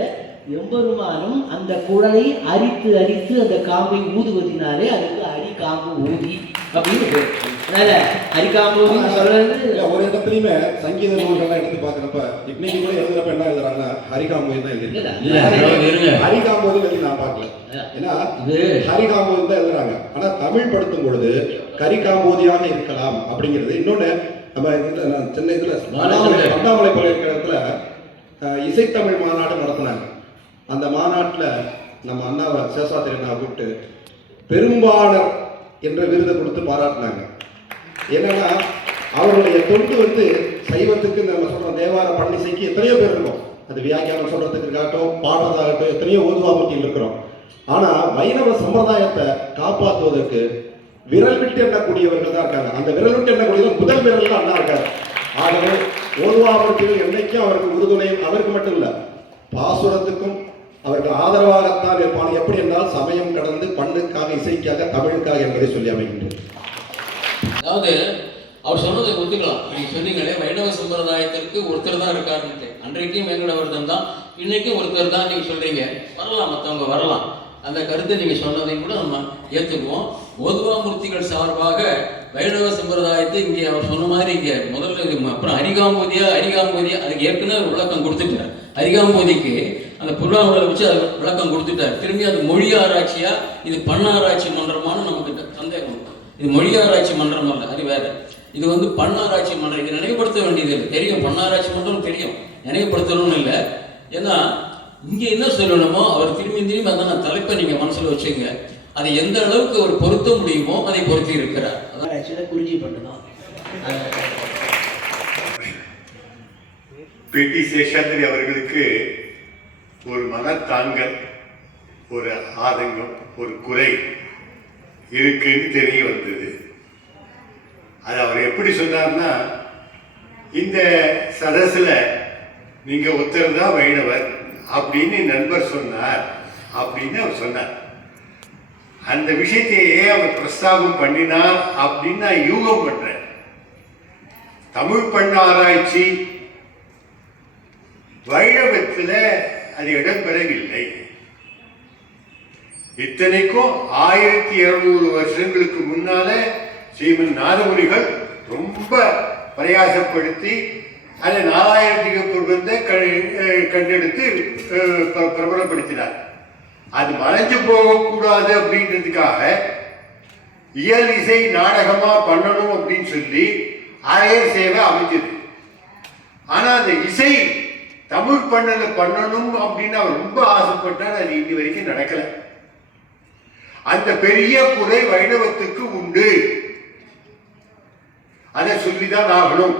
எம்பெருமானும் அந்த குடலை அரித்து அரித்து அந்த காம்பை ஊதுவதினாலே அதுக்கு அரி காம்பு ஊதி அப்படின்னு பேர். அதனால அரிகாம்பு சொல்றது ஒரு இடத்துலையுமே சங்கீத நூல்கள்லாம் எடுத்து பார்க்குறப்ப இன்னைக்கு கூட எழுதுறப்ப என்ன எழுதுறாங்கன்னா ஹரிகாம்போதி தான் எழுதுறாங்க. ஹரிகாம்போதி எழுதி நான் பார்க்கல, ஏன்னா ஹரிகாம்போதி தான் எழுதுறாங்க. ஆனால் தமிழ் படுத்தும் பொழுது கரிகாம்போதியாக இருக்கலாம் அப்படிங்கிறது. இன்னொன்று நம்ம சென்னை அண்ணாமலை பல்கலைக்கழகத்தில் இசைத்தமிழ் மாநாடு நடத்தினாங்க. அந்த மாநாட்டில் நம்ம அண்ணாவை சேஷாத்திரி அண்ணாவை கூப்பிட்டு பெரும்பாளர் என்ற விருதை கொடுத்து பாராட்டினாங்க. என்னன்னா அவருடைய தொண்டு சைவத்துக்கு நம்ம சொல்ற தேவார பன்னிசைக்கு எத்தனையோ பேர் இருக்கோம். அது வியாக்கியானம் சொல்றதுக்கு இருக்கட்டும், பாடுறதாகட்டும், எத்தனையோ ஓதுவாமூர்த்திகள் இருக்கிறோம். ஆனா வைணவ சம்பிரதாயத்தை காப்பாற்றுவதற்கு விரல் விட்டு எண்ணக்கூடியவர்கள் தான் இருக்காங்க. அந்த விரல் விட்டு எண்ணக்கூடியவர்கள் முதல் விரல் தான் அண்ணா இருக்காரு. ஆகவே ஓதுவாமூர்த்திகள் என்னைக்கும் அவருக்கு உறுதுணை, அவருக்கு மட்டும் இல்லை, பாசுரத்துக்கும் அவர்கள் ஆதரவாகத்தான் இருப்பான். எப்படி என்றால் சமயம் கடந்து பண்ணுக்காக, இசைக்காக, தமிழுக்காக என்பதை சொல்லி அமைகின்றது. அதாவது அவர் சொன்னதை ஒத்துக்கலாம். நீங்க சொன்னீங்களே வைணவ சம்பிரதாயத்திற்கு ஒருத்தர் தான் இருக்காருன்ட்டு. அன்றைக்கும் வேங்கடவர்தன் தான், இன்னைக்கும் ஒருத்தர் தான் நீங்க சொல்றீங்க. வரலாம், மற்றவங்க வரலாம். அந்த கருத்தை நீங்க சொன்னதையும் கூட நம்ம ஏற்றுக்குவோம். ஓதுவாமூர்த்திகள் சார்பாக வைணவ சம்பிரதாயத்தை இங்கே அவர் சொன்ன மாதிரி இங்கே முதல்ல அப்புறம் அரிகாம்போதியா அதுக்கு ஏற்கனவே ஒரு விளக்கம் கொடுத்துட்டார். அரிகாம்போதிக்கு அந்த புல்லாங்குழலை வச்சு அது விளக்கம் கொடுத்துட்டார். திரும்பி அது மொழி ஆராய்ச்சியா இது பண்ணாராய்ச்சி மன்றமானு நமக்கு சந்தேகம். இது மொழி ஆராய்ச்சி மன்றம் அல்ல, அது வேற. இது பண்ணாராய்ச்சி மன்றம். இது நினைவுபடுத்த வேண்டியது இல்லை. தெரியும், பண்ணாராய்ச்சி மன்றம் தெரியும், நினைவுபடுத்தணும்னு இல்லை. ஏன்னா இங்கே என்ன சொல்லணுமோ அவர் திரும்பி அதான் தலைப்பை நீங்கள் மனசில் வச்சுங்க. அதை எந்த அளவுக்கு அவர் பொருத்த முடியுமோ அதை பொருத்தி இருக்கிறார். அதான் குறிஞ்சி பண்ணலாம். பி.டி. சேஷாத்ரி அவர்களுக்கு ஒரு மனத்தாங்கல், ஒரு ஆதங்கம், ஒரு குறை இருக்குன்னு தெரிய வந்தது. அது அவர் எப்படி சொன்னார்னா, இந்த சதஸில் நீங்கள் ஒருத்தர் தான் வைணவர் அப்படின்னு நண்பர் சொன்னார் அப்படின்னு அவர் சொன்னார். அந்த விஷயத்தையே அவர் பிரஸ்தாபம் பண்ணினார் அப்படின்னு நான் யூகம் பண்றேன். தமிழ் பண்ண ஆராய்ச்சி வைணவத்தில் அது இடம்பெறவில்லை. இத்தனைக்கும் 1200 வருஷங்களுக்கு முன்னால ஸ்ரீமன் நாதமுனிகள் ரொம்ப பிரயாசப்படுத்தி அதை 4000 பிரபந்த கண்டெடுத்து பிரபலப்படுத்தினார். அது மறைஞ்சு போகக்கூடாது அப்படின்றதுக்காக இயல் இசை நாடகமா பண்ணணும் அப்படின்னு சொல்லி ஆயர் சேவை அமைஞ்சது. ஆனா அந்த இசை தமிழ் பண்ணல பண்ணணும் அப்படின்னு அவர் ரொம்ப ஆசைப்பட்டார். அது இன்னி வரைக்கும் நடக்கல. அந்த பெரிய குறை வைணவத்துக்கு உண்டு, அதை சொல்லிதான் ஆகணும்.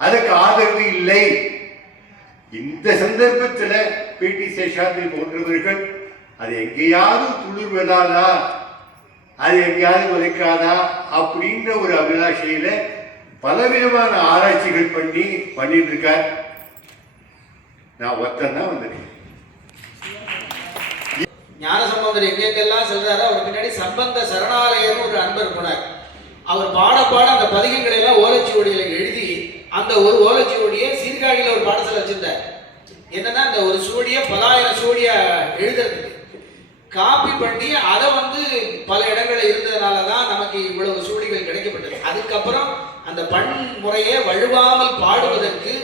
அதுக்கு ஆதரவு இல்லை. இந்த சந்தர்ப்பத்தில் பி.டி. சேஷாத்ரி போன்றவர்கள் அது எங்கேயாவது துளிர்வதாதா, அது எங்கேயாவது உழைக்காதா அப்படின்ற ஒரு அபிலாஷையில பலவிதமான ஆராய்ச்சிகள் பண்ணிட்டு இருக்கார். நான் ஒருத்தன் வந்திருக்கேன். ஞானசம்பந்தர் எங்கெங்கெல்லாம் செல்றாரு, அவர் பின்னாடி சம்பந்த சரணாலயம் ஒரு அன்பர் போனார். அவர் பாட அந்த பதிகங்களை எல்லாம் ஓலைச்சுவடியில எழுதி அந்த ஒரு ஓலைச்சுவடியை சீர்காழியில ஒரு பாடசாலை வச்சிருந்தார். என்னன்னா அந்த ஒரு சுவடியை 10,000 சுவடியா எழுதுறதுக்கு காப்பி பண்ணி அதை பல இடங்களில் இருந்ததுனாலதான் நமக்கு இவ்வளவு சுவடிகள் கிடைக்கப்பட்டது. அதுக்கப்புறம் அந்த பண் முறையை வழுவாமல் பாடுவதற்கு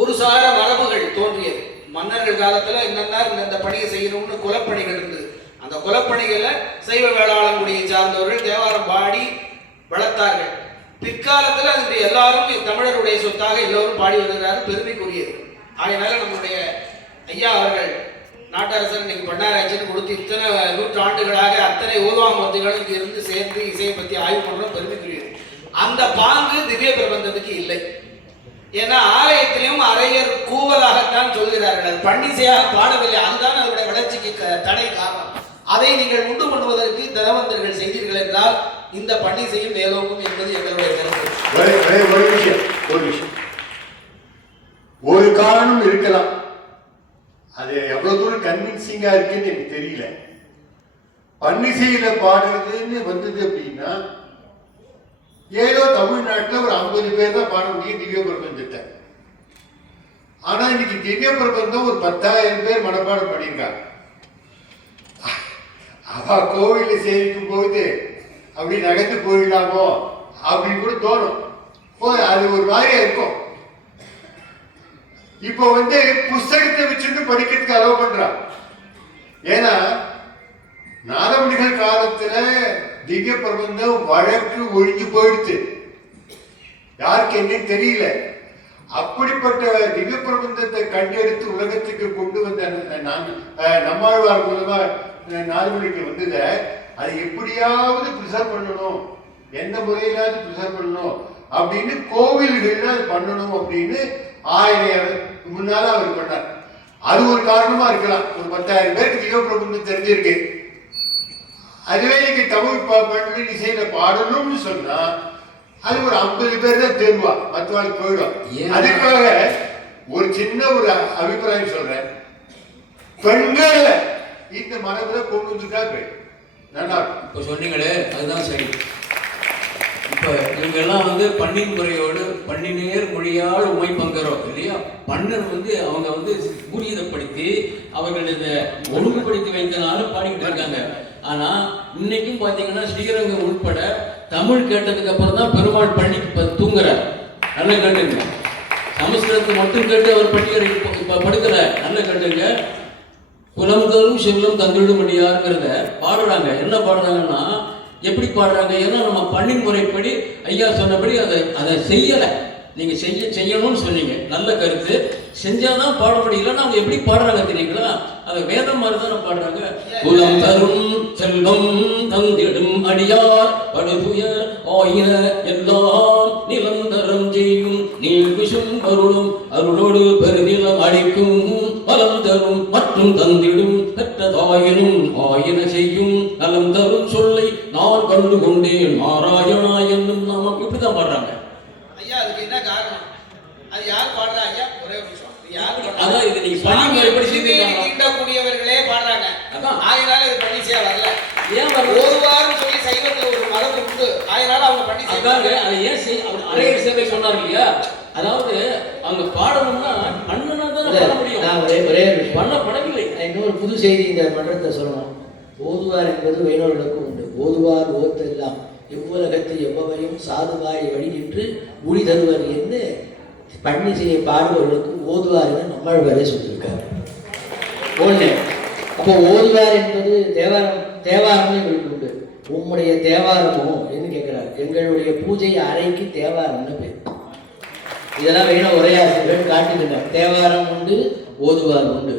ஒரு சார மரபுகள் தோன்றியது. மன்னர்கள் காலத்துல இந்த பணியை செய்யணும்னு குலப்பணிகள் இருந்தது. அந்த குலப்பணிகளை சைவ வேளாளங்குடியை சார்ந்தவர்கள் தேவாரம் பாடி வளர்த்தார்கள். பிற்காலத்தில் அது எல்லாரும் தமிழருடைய சொத்தாக எல்லோரும் பாடி வருகிறார், பெருமைக்குரியது. அதனால நம்முடைய ஐயா அவர்கள் நாட்டரசர் இன்னைக்கு பண்ணாராய்ச்சின்னு கொடுத்து இத்தனை 100 ஆண்டுகளாக அத்தனை ஓதுவாமூர்த்திகளும் இங்க இருந்து சேர்ந்து இசையை பற்றி ஆய்வு பண்றோம், பெருமைக்குரியது. அந்த பாங்கு திவ்ய பிரபந்தத்துக்கு இல்லை. ஏன்னா ஆலயத்திலையும் அரையர் கூவலாகத்தான் சொல்கிறார்கள், அது பண்டிசையாக பாடவில்லை. அதுதான் அவருடைய வளர்ச்சிக்கு தடை காரணம். அதை நீங்கள் உண்டு பண்ணுவதற்கு தனவந்தர்கள் செய்தீர்கள் என்றால் இந்த பண்டிசையும் மேலோங்கும் என்பது எங்களுடைய கருத்து. ஒரு விஷயம், ஒரு காரணம் இருக்கலாம். அது எவ்வளவு தூரம் கன்வின்சிங்கா இருக்குன்னு எனக்கு தெரியல. பன்னிசையில பாடுறதுன்னு வந்தது அப்படின்னா ஏதோ தமிழ்நாட்டில் ஒரு 50 பேர் தான் பாட முடியும் திவ்ய பிரபந்தத்தை. ஆனா இன்னைக்கு திவ்ய பிரபந்தம் ஒரு 10,000 பேர் மனப்பாடம் பண்ணியிருக்காங்க. அவ கோவில சேவிக்கும் போது அப்படி நகர்ந்து போயிடலாமோ அப்படின்னு கூட தோணும். அது ஒரு மாதிரியா இருக்கும். இப்போ புஸ்தகத்தை வச்சுட்டு படிக்கிறதுக்கு அலோவ் பண்றான். ஏன்னா நாதமுனிகள் காலத்துல திவ்ய பிரபந்தம் வழக்கு ஒழிஞ்சு போயிடுச்சு, யாருக்கு என்னன்னு தெரியல. அப்படிப்பட்ட திவ்ய பிரபந்தத்தை கண்டெடுத்து உலகத்துக்கு கொண்டு வந்த நம்மாழ்வார் மூலமா நாதமுனிகள் வந்தத அதை எப்படியாவது பிரிசர்வ் பண்ணணும், எந்த முறையிலாவது பிரிசர்வ் பண்ணணும் அப்படின்னு கோவில்கள்ல அது பண்ணணும் அப்படின்னு 1000 முன்னால அவர் பண்ணார். அது ஒரு காரணமா இருக்கலாம். ஒரு 10,000 பேருக்கு திவ்ய பிரபந்தம் தெரிஞ்சிருக்கு. அதுவே நீங்க தமிழ் பண்ணி இசையில பாடணும்னு சொன்னா அது ஒரு 50 பேர் தான் தேர்வா, மற்றவாளுக்கு போயிடும். அதுக்காக ஒரு சின்ன ஒரு அபிப்பிராயம் சொல்றேன். பெண்களை இந்த மரபுல கொண்டு வந்துட்டாங்க. நல்லா இருக்கும். இப்போ சொன்னீங்களே அதுதான் சரி. இப்போ இவங்க எல்லாம் வந்து பண்ணின் முறையோடு பண்ணினேர் மொழியால் உமை பங்கரோம் இல்லையா? பண்ணர் வந்து அவங்க வந்து கூறியதைப்படுத்தி அவர்கள் இதை ஒழுங்குபடுத்தி வைத்தனாலும் பாடிக்கிட்டு இருக்காங்க. ஆனா இன்னைக்கும் பாத்தீங்கன்னா ஸ்ரீரங்கம் உட்பட தமிழ் கேட்டதுக்கு அப்புறம் தான் பெருமாள் பள்ளிக்கு தூங்குறார். நல்ல கேட்டுங்க. சமஸ்கிருதத்தை மட்டும் கேட்டு அவர் பள்ளியறை இப்ப படுக்கல. நல்ல கேட்டுங்க. குலம்தோறும் செல்லும் தந்திடும் முடியாதுங்கிறத பாடுறாங்க. என்ன பாடுறாங்கன்னா எப்படி பாடுறாங்க? ஏன்னா நம்ம பள்ளின் முறைப்படி ஐயா சொன்னபடி அதை செய்யலை. நீங்க செய்யணும்னு சொன்னீங்க. நல்ல கருத்து. செஞ்சாதான் பாட முடியலன்னா அவங்க எப்படி பாடுறாங்க தெரியுங்களா? அதை வேதம் மாதிரி தானே பாடுறாங்க. குலம் தரும் செல்வம் தந்திடும் அடியார் படுதுயர் ஆயின எல்லாம் நிரந்தரம் செய்யும் நீள் விஷம் அருளும் அருளோடு பெருநிலம் அடிக்கும் பலம் தரும் மற்றும் தந்திடும் பெற்ற தாயினும் ஆயின செய்யும் நலம் தரும் சொல்லை நான் கண்டு கொண்டேன் நாராயணா என்னும் நாமம். இப்படிதான் பாடுறாங்க. ஐயா அதுக்கு என்ன காரணம்? அது யார் பாடுறா ஐயா? ஒரே நிமிஷம். அதான் இது நீங்க பண்ணி எப்படி கூடியவர்களே பாடுறாங்க. ஆயினால இது பண்ணிசையா வரல. ஏன் வரல? ஒரு வாரம் சொல்லி சைவத்துல ஒரு மரபு உண்டு. ஆயினால அவங்க பண்ணி அதாங்க அதை ஏன் அரையர் சேவை சொன்னார் இல்லையா? அதாவது அவங்க பாடணும்னா பண்ணனா தான் பண்ண முடியும். நான் ஒரே பண்ண படவில்லை. இன்னொரு புது செய்தி இந்த மன்றத்தை சொல்லணும். ஓதுவார் என்பது வைணவர்களுக்கும் உண்டு. ஓதுவார் ஓத்தெல்லாம் எவ்வுலகத்தில் எவ்வவையும் சாதுவாய் வழி நின்று உளி தருவர் என்று பன்னிசையை பாடுபவர்களுக்கு ஓதுவார் என நம்மாழ்வாரே சொல்லியிருக்காரு. ஒன்று. அப்போ ஓதுவார் என்பது தேவாரமே எங்களுக்கு உண்டு. உம்முடைய தேவாரமோ என்று கேட்கிறார். எங்களுடைய பூஜை அறைக்கு தேவாரம்னு பேர். இதெல்லாம் வேணும் உரையாசிரியர்கள் காட்டுகின்ற தேவாரம் உண்டு, ஓதுவார் உண்டு.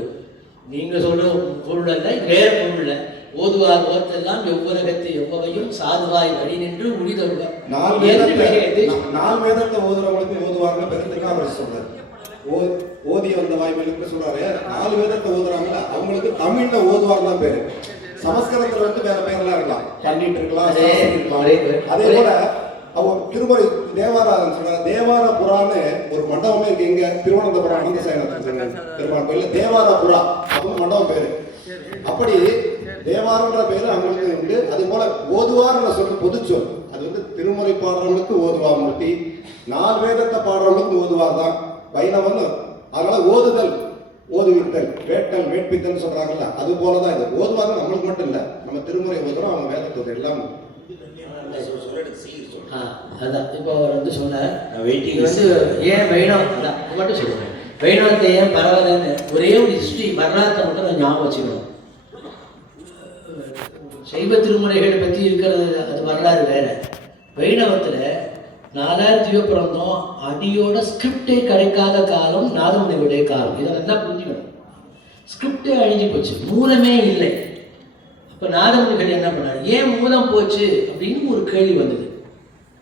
நீங்க சொல்ற பொருள் அல்ல, வேற பொருள் இல்லை. ஓதுவார் ஓத்தெல்லாம் எவ்வுலகத்தை எவ்வகையும் சாதுவாய் வழி நின்று உளிதருவார். நாலு வேதத்தை ஓதுறவங்களுக்கு ஓதுவார்னு பெருந்துக்கா அவர் சொல்றாரு. ஓதிய வந்த வாய்மைகளுக்கு சொல்றாரு. 4 வேதத்தை ஓதுறாங்களா அவங்களுக்கு தமிழ்ல ஓதுவார் தான் பேரு. சமஸ்கிருதத்துல வந்து வேற பேர்லாம் இருக்கலாம், பண்ணிட்டு இருக்கலாம். அதே போல அவங்க திருமுறை தேவாரம் சொல்றாங்க. தேவார புறான்னு ஒரு மண்டபமே இருக்கு. இங்க திருவனந்தபுரம் அனந்த சேகரன் பெருமாள் கோயில்ல தேவார புறா அப்படின்னு மண்டபம் பேரு. அப்படி தேவாரன்ற பேரு அவங்களுக்கு உண்டு. அது போல ஓதுவார்ன்ற சொல்லு பொதுச்சொல். அது வந்து திருமுறை பாடுறவங்களுக்கு ஓதுவார் மூர்த்தி, 4 வேதத்தை பாடுறவங்களுக்கு ஓதுவார் தான் வைணவன். அதனால ஓதுதல், ஓதுவித்தல், வேட்டல், வேட்பித்தல் சொல்றாங்கல்ல, அது போலதான் இது. ஓதுவார் நம்மளுக்கு மட்டும் இல்ல, நம்ம திருமுறை ஓதுறோம், அவங்க வேதத்தோடு எல்லாம். அதான் இப்போ அவர் வந்து சொன்னார் வந்து ஏன் வைணவம் மட்டும் சொல்லுவேன். வைணவத்தை ஏன் பரவாயில்லன்னு ஒரே ஒரு ஹிஸ்டரி வரலாற்றை மட்டும் நான் ஞாபகம் வச்சுக்கணும். சைவ திருமுறைகளை பற்றி இருக்கிறது அது வரலாறு வேற. வைணவத்தில் 4000 திவ்யப்பிரபந்தம் அடியோட ஸ்கிரிப்டே கிடைக்காத காலம் நாதமுனிகளுடைய காலம். இதை நல்லா புரிஞ்சுக்கணும். ஸ்கிரிப்டே அழிஞ்சு போச்சு, மூலமே இல்லை. இப்போ நாதமுனிகள் என்ன பண்ணார்? ஏன் மூலம் போச்சு அப்படின்னு ஒரு கேள்வி வந்தது.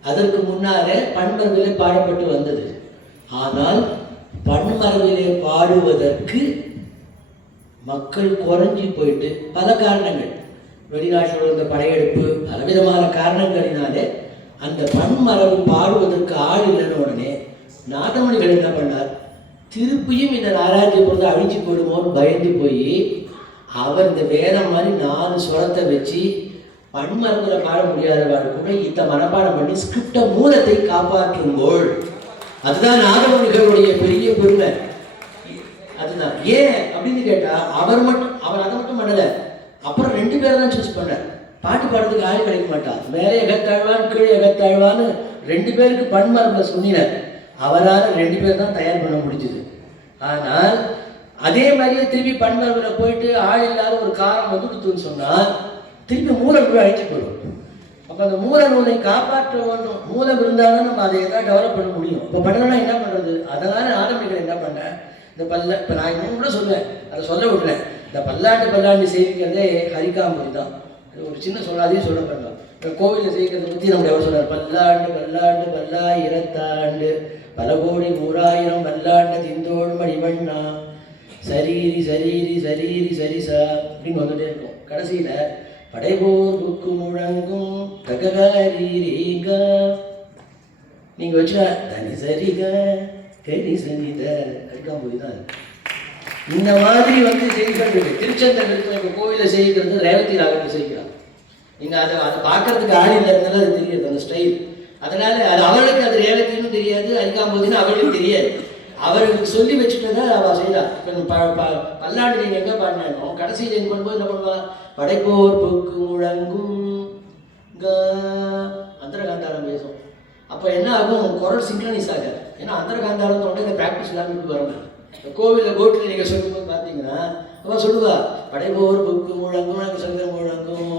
அதற்கு முன்னாலே பன்மரபிலே பாடப்பட்டு வந்தது. ஆனால் பன்மரபிலே பாடுவதற்கு மக்கள் குறைஞ்சி போயிட்டு பல காரணங்கள், வெளிநாட்டில் இருந்த படையெடுப்பு, பலவிதமான காரணங்களினாலே அந்த பன்மரபு பாடுவதற்கு ஆள் இல்லைன்னு உடனே நாதமணிகள் என்ன பண்ணார்? திருப்பியும் இந்த நாராஜ்ய பொருள் அழிச்சு போயிடுமோன்னு பயந்து போய் அவர் இந்த வேதம் மாதிரி 4 ஸ்வரத்தை வச்சு பன்மரங்களை பாட முடியாதவாறு கூட இந்த மனப்பாடம் பண்ணி ஸ்கிரிப்ட மூலத்தை காப்பாற்றும்போள். அதுதான் நாதமணிகளுடைய பெரிய பெருமை. அதுதான் ஏன் அப்படின்னு கேட்டா அவர் அதை மட்டும் பண்ணல. அப்புறம் 2 பேரை தான் சூஸ் பண்ணார். பாட்டு பாடுறதுக்கு ஆள் கிடைக்க மாட்டார். மேலே எகத்தாழ்வான் கீழே எகத்தாழ்வான்னு 2 பேருக்கு பன்மரங்களை சொன்னினார். அவரால் 2 பேர் தான் தயார் பண்ண முடிஞ்சது. ஆனால் அதே மாதிரியே திருப்பி பன்மரங்களை போயிட்டு ஆள் இல்லாத ஒரு காலம் வந்துடுத்துன்னு சொன்னால் திருப்பி மூலம் போய் அழிச்சு போயிடும். அப்போ அந்த மூல நூலை காப்பாற்ற வேண்டும். மூலம் இருந்தாலும் நம்ம அதை எதாவது டெவலப் பண்ண முடியும். இப்போ பண்ணலாம் என்ன பண்ணுறது? அதனால நாதமணிகள் என்ன பண்ணேன்? இந்த இப்போ நான் இன்னும் கூட சொல்லுவேன், அதை சொல்ல விடுறேன். இந்த பல்லாண்டு செய்கிறதே ஹரிகாம்பதி தான். அது ஒரு சின்ன அதையும் சொல்ல பண்ணலாம். இப்போ கோவிலில் செய்கிறத பற்றி நம்ம எவ்வளோ சொல்கிறார்? பல்லாயிரத்தாண்டு பல கோடி 100,000 பல்லாண்டு திந்தோள் மணிவண்ணா சரீரி சரீரி சரீரி சரிசா அப்படின்னு வந்துட்டே இருக்கும். கடைசியில் படைபோர் புக்கு முழங்கும் தகரீரீங்க நீங்கள் வச்சா தனி சரிக கரி சனித அதுதான் போய் தான் இந்த மாதிரி வந்து செய்திகள் இருக்கு. திருச்செந்தூர் இப்போ கோவிலை செய்கிறது ரேவதி ராகத்தை செய்கிறார். நீங்கள் அதை பார்க்கறதுக்கு ஆள் இல்லாதனால அது தெரியாது அந்த ஸ்டைல். அதனால அது அவளுக்கு அது ரேவதின்னு தெரியாது, அரிகாம்போதின்னு அவளுக்கு தெரியாது. அவர்களுக்கு சொல்லி வச்சுட்டு தான் அவள் செய்யலாம். இப்போ பல்லாண்டு நீங்கள் எங்கே பாடினாலும் கடைசியில் எங்கே பண்ணும்போது என்ன பண்ணுவா, படைப்போர் புக்கு முழங்கும் அந்தரகாந்தாரம் பேசும். அப்போ என்ன ஆகும், குரல் சிங்க்ரனைஸ் ஆகாது. ஏன்னா அந்தரகாந்தாரம் தொண்டை ப்ராக்டிஸ் இல்லாமல் இப்படி வரணும். இந்த கோவிலில் கோட்டில் நீங்கள் சொல்லும்போது பார்த்தீங்கன்னா அவள் சொல்லுவா, படைப்போர் புக்கு முழங்கும் எனக்கு சங்க முழங்கும்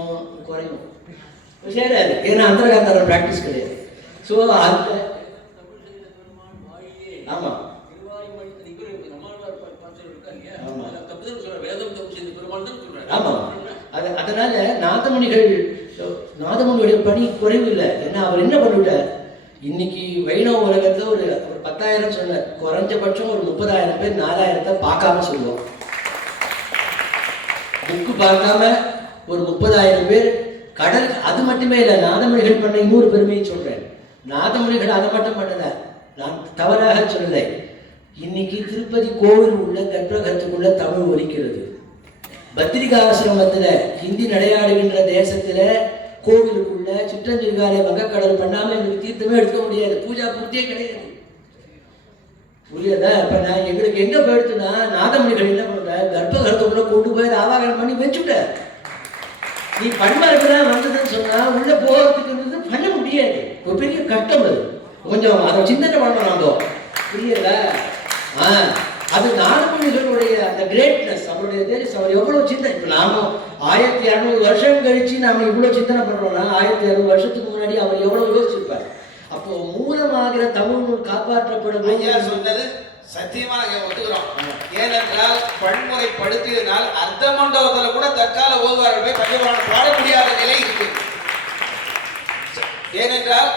குறையும் சேராது. ஏன்னா அந்தரகாந்தாரம் ப்ராக்டிஸ் கிடையாது. ஸோ அந்த ஆமாம் ஆமாம் அதனால நாதமுனியுடைய பணி குறைவு இல்லை. ஏன்னா அவர் என்ன பண்ணிவிட்டார், இன்னைக்கு வைணவ உலகத்தில் ஒரு 10,000 சொன்னார், குறைஞ்சபட்சம் ஒரு 30,000 பேர் 4,000 பார்க்காம சொல்லுவோம். புக்கு பார்க்காம ஒரு 30,000 பேர் கடல். அது மட்டுமே இல்லை, நாதமணிகள் பண்ண இன்னொரு பெருமையை சொல்றேன். நாதமணிகள் அதை மட்டும் பண்ணல, நான் தவறாக சொல்லலை. இன்னைக்கு திருப்பதி கோவில் உள்ள கர்ப்பகிரகத்துக்குள்ள தமிழ் ஒலிக்கிறது. பத்திரிகாசிரமத்தில் ஹிந்தி நடையாடுகின்ற தேசத்தில் கோவிலுக்குள்ள சிற்றஞ்சிறுகாலை வங்கக்கடல் பண்ணாமல் எங்களுக்கு தீர்த்தமே எடுக்க முடியாது, பூஜா பூர்த்தியே கிடையாது. புரியாதா? இப்போ நான் எங்களுக்கு எங்கே போயிடுத்துன்னா நாதமணிகள் என்ன பண்ணுற, கர்ப்பகிரகத்துக்குள்ள கொண்டு போய் ஆவாகனம் பண்ணி வச்சுட்ட. நீ பண்பாடுதான் வந்ததுன்னு சொன்னால் உள்ளே போகிறதுக்கு பண்ண முடியாது. ஒரு பெரிய கஷ்டம் அது. கொஞ்சம் அதை சிந்தனை பண்ணணும் நாம. புரியுதா? அது நாதமணிகளுடைய அந்த கிரேட்னஸ், அவருடைய தேரிஸ், அவர் எவ்வளோ சிந்தனை. இப்போ நாம 1200 வருஷம் கழிச்சு நாம இவ்வளோ சிந்தனை பண்ணுறோம்னா 1200 வருஷத்துக்கு முன்னாடி அவர் எவ்வளோ யோசிச்சிருப்பார். அப்போ மூலமாகிற தமிழ் நூல் காப்பாற்றப்படும். ஐயா சொன்னது சத்தியமா நாங்கள் ஒத்துக்கிறோம். ஏனென்றால் பன்முறைப்படுத்தியதனால் அர்த்த மண்டபத்தில் கூட தற்கால ஓதுவார்கள் போய் பஞ்சபுராணம் பாட முடியாத நிலை இருக்கு. ஏனென்றால்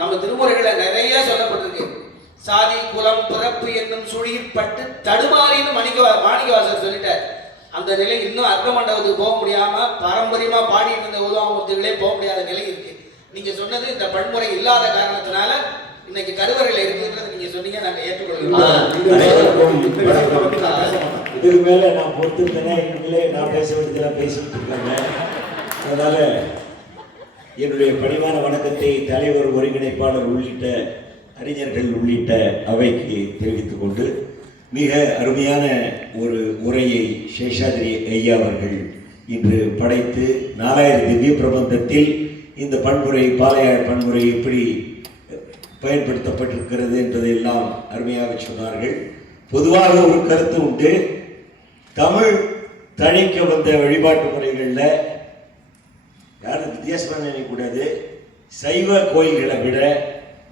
நம்ம திருமுறைகளை நிறைய சொல்லப்பட்டிருக்கு. சாதி குலம் பிறப்பு என்னும் சுழிப்பட்டு தடுமாறின்னு மாணிக்கவாசர் சொல்லிட்டார். அந்த நிலை இன்னும் அர்த்த மண்டபத்துக்கு போக முடியாம பாரம்பரியமா பாடிட்டு இருந்த உதவாமூர்த்திகளே போக முடியாத நிலை இருக்கு. நீங்க சொன்னது இந்த பன்முறை இல்லாத காரணத்தினால இன்னைக்கு கருவறையில் இருக்குன்றது நீங்க சொன்னீங்க, நாங்க ஏற்றுக்கொள்கிறோம். இதுக்கு மேல நான் பொறுத்திருந்தேன்னா இனிமேலே நான் பேச வேண்டியதெல்லாம் பேசிட்டு இருக்காங்க. அதனால என்னுடைய பணிவான வணக்கத்தை தலைவர், ஒருங்கிணைப்பாளர் உள்ளிட்ட அறிஞர்கள் உள்ளிட்ட அவைக்கு தெரிவித்துக் கொண்டு, மிக அருமையான ஒரு உரையை சேஷாதிரி ஐயா அவர்கள் இன்று படைத்து 4000 திவ்ய பிரபந்தத்தில் இந்த பன்முறை, பாலையாழ் பன்முறை எப்படி பயன்படுத்தப்பட்டிருக்கிறது என்பதையெல்லாம் அருமையாக சொன்னார்கள். பொதுவாக ஒரு கருத்து உண்டு, தமிழ் தழைக்க வந்த வழிபாட்டு முறைகளில் யாரும் வித்தியாசமாக நினைக்கக்கூடாது. சைவ கோயில்களை விட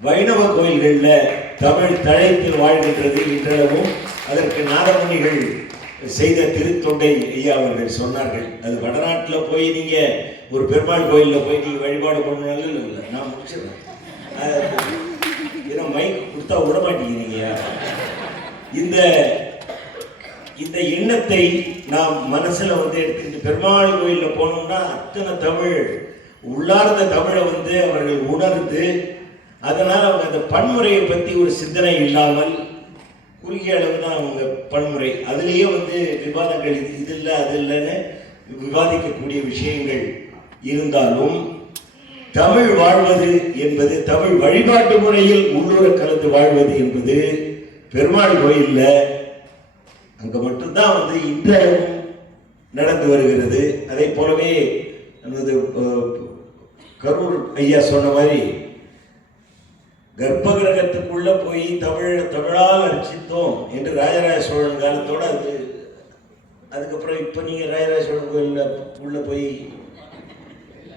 வைணவ கோயில்களில் தமிழ் தழைத்து வாழ்கின்றது இன்றளவும். அதற்கு நாதமுனிகள் செய்த திருத்தொண்டை ஐயா அவர்கள் சொன்னார்கள். அது வடநாட்டில் போய் நீங்கள் ஒரு பெருமாள் கோயிலில் போய் நீங்கள் வழிபாடு பண்ணணும் இல்லை, நான் முடிச்சிடுறேன். ஏன்னா மைக் கொடுத்தா விட மாட்டேங்கிறீங்க. இந்த எண்ணத்தை நாம் மனசில் எடுத்துக்கிட்டு பெருமாள் கோயிலில் போனோம்னா அத்தனை தமிழ் உள்ளார்ந்த தமிழை அவர்கள் உணர்ந்து, அதனால் அவங்க அந்த பன்முறையை பற்றி ஒரு சிந்தனை இல்லாமல் குறுகிய அளவு தான் அவங்க பன்முறை. அதுலேயே விவாதங்கள் இது இல்லை அது இல்லைன்னு விவாதிக்கக்கூடிய விஷயங்கள் இருந்தாலும், தமிழ் வாழ்வது என்பது, தமிழ் வழிபாட்டு முறையில் உள்ளூர கலந்து வாழ்வது என்பது பெருமாள் கோயிலில் அங்கே மட்டும்தான் இன்றளவும் நடந்து வருகிறது. அதே போலவே நமது கரூர் ஐயா சொன்ன மாதிரி கர்ப்பகிரகத்துக்குள்ள போய் தமிழால் அர்ச்சித்தோம் என்று ராஜராஜ சோழன் காலத்தோடு அதுக்கப்புறம் இப்போ நீங்கள் ராஜராஜ சோழன் கோயிலில் உள்ள போய்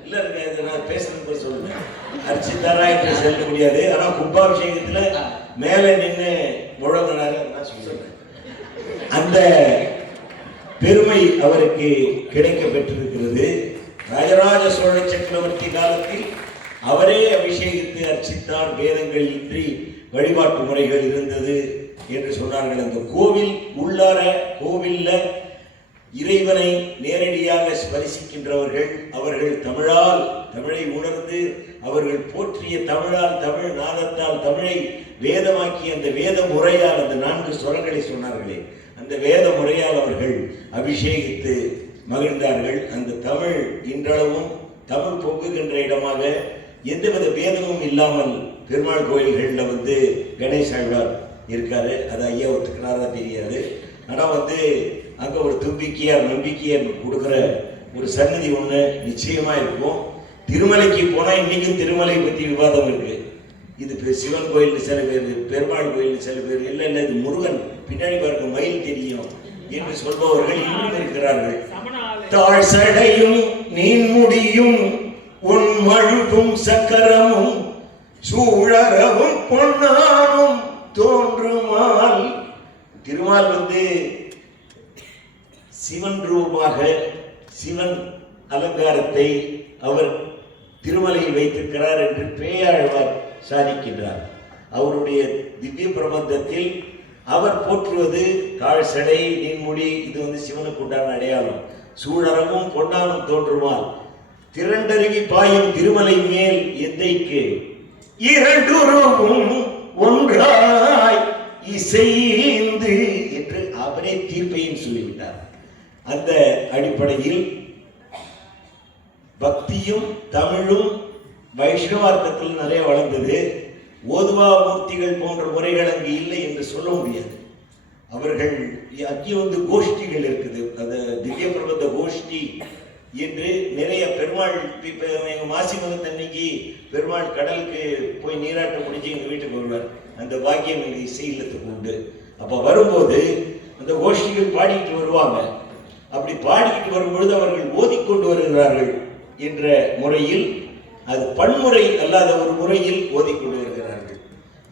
இல்லை இருக்க, நான் பேசுறது சொல்லுவேன், அர்ச்சித்தாரா என்று சொல்ல முடியாது. ஆனால் கும்பாபிஷேகத்தில் மேலே நின்று முழங்கினாரு, நான் சொல்றேன். அந்த பெருமை அவருக்கு கிடைக்க பெற்றிருக்கிறது. ராஜராஜ சோழ சக்கரவர்த்தி காலத்தில் அவரே அபிஷேகித்து அர்ச்சித்தார், வேதங்கள் இன்றி வழிபாட்டு முறைகள் இருந்தது என்று சொன்னார்கள். அந்த கோவில் உள்ளார கோவில்ல இறைவனை நேரடியாக ஸ்பரிசிக்கின்றவர்கள். அவர்கள் தமிழை உணர்ந்து அவர்கள் போற்றிய தமிழால், தமிழ் நாதத்தால், தமிழை வேதமாக்கிய அந்த வேத முறையால், அந்த 4 ஸ்வரங்களை சொன்னார்களே, அந்த வேத முறையால் அவர்கள் அபிஷேகித்து மகிழ்ந்தார்கள். அந்த தமிழ் இன்றளவும் தமிழ் பொங்குகின்ற இடமாக எந்தவித பேதமும் இல்லாமல் பெருமாள் கோயில்களில் கணேஷ் ஆழ்வார் இருக்காரு. அது ஐயா ஒத்துக்கிறாரா தெரியாது. ஆனால் அங்கே ஒரு தும்பிக்கையார் நம்பிக்கையார் கொடுக்குற ஒரு சன்னதி ஒன்று நிச்சயமாக இருக்கும். திருமலைக்கு போனால் இன்றைக்கும் திருமலை பற்றி விவாதம் இருக்குது. இது சிவன் கோயில் சில பேர், பெருமாள் கோயில் சில பேர், இல்லை இது முருகன் பின்னாடி பார்க்க மயில் தெரியும் என்று சொல்பவர்கள் இன்னும் இருக்கிறார்கள். தாழ் சடையும் நீன்முடியும் உன் மழுவும் சக்கரமும் சூழறவும் பொன்னானும் தோன்றுமால். திருமால் சிவன் ரூபமாக சிவன் அலங்காரத்தை அவர் திருமலையில் வைத்திருக்கிறார் என்று பேயாழ்வார் சாதிக்கின்றார். அவருடைய திவ்ய பிரபந்தத்தில் அவர் போற்றுவது கால் சடை நீன்முடி, இது சிவனுக்கு உண்டான அடையாளம். சூழறவும் பொன்னானும் தோன்றுமால் திரண்டருவி பாயும் திருமலை மேல் எந்தைக்கு இரண்டுருவும் ஒன்றாய் இசைந்து என்று அவரே தீர்ப்பையும் சொல்லிவிட்டார். அந்த அடிப்படையில் பக்தியும் தமிழும் வைஷ்ணவார்த்தத்தில் நிறைய வளர்ந்தது. ஓதுவா மூர்த்திகள் போன்ற முறைகள் அங்கு இல்லை என்று சொல்ல முடியாது. அவர்கள் அங்கே கோஷ்டிகள் இருக்குது. அந்த திவ்ய பிரபந்த கோஷ்டி என்று நிறைய பெருமாள் எங்கள் மாசி மகத்தன்னைக்கு பெருமாள் கடலுக்கு போய் நீராட்டம் முடிஞ்சு எங்கள் வீட்டுக்கு வருவார். அந்த பாக்கியம் எங்கள் இசை இல்லத்துக்கு உண்டு. அப்போ வரும்போது அந்த கோஷ்டிகள் பாடிக்கிட்டு வருவாங்க. அப்படி பாடிக்கிட்டு வரும்பொழுது அவர்கள் ஓதிக்கொண்டு வருகிறார்கள் என்ற முறையில், அது பன்முறை அல்லாத ஒரு முறையில் ஓதிக்கொண்டு வருகிறார்கள்.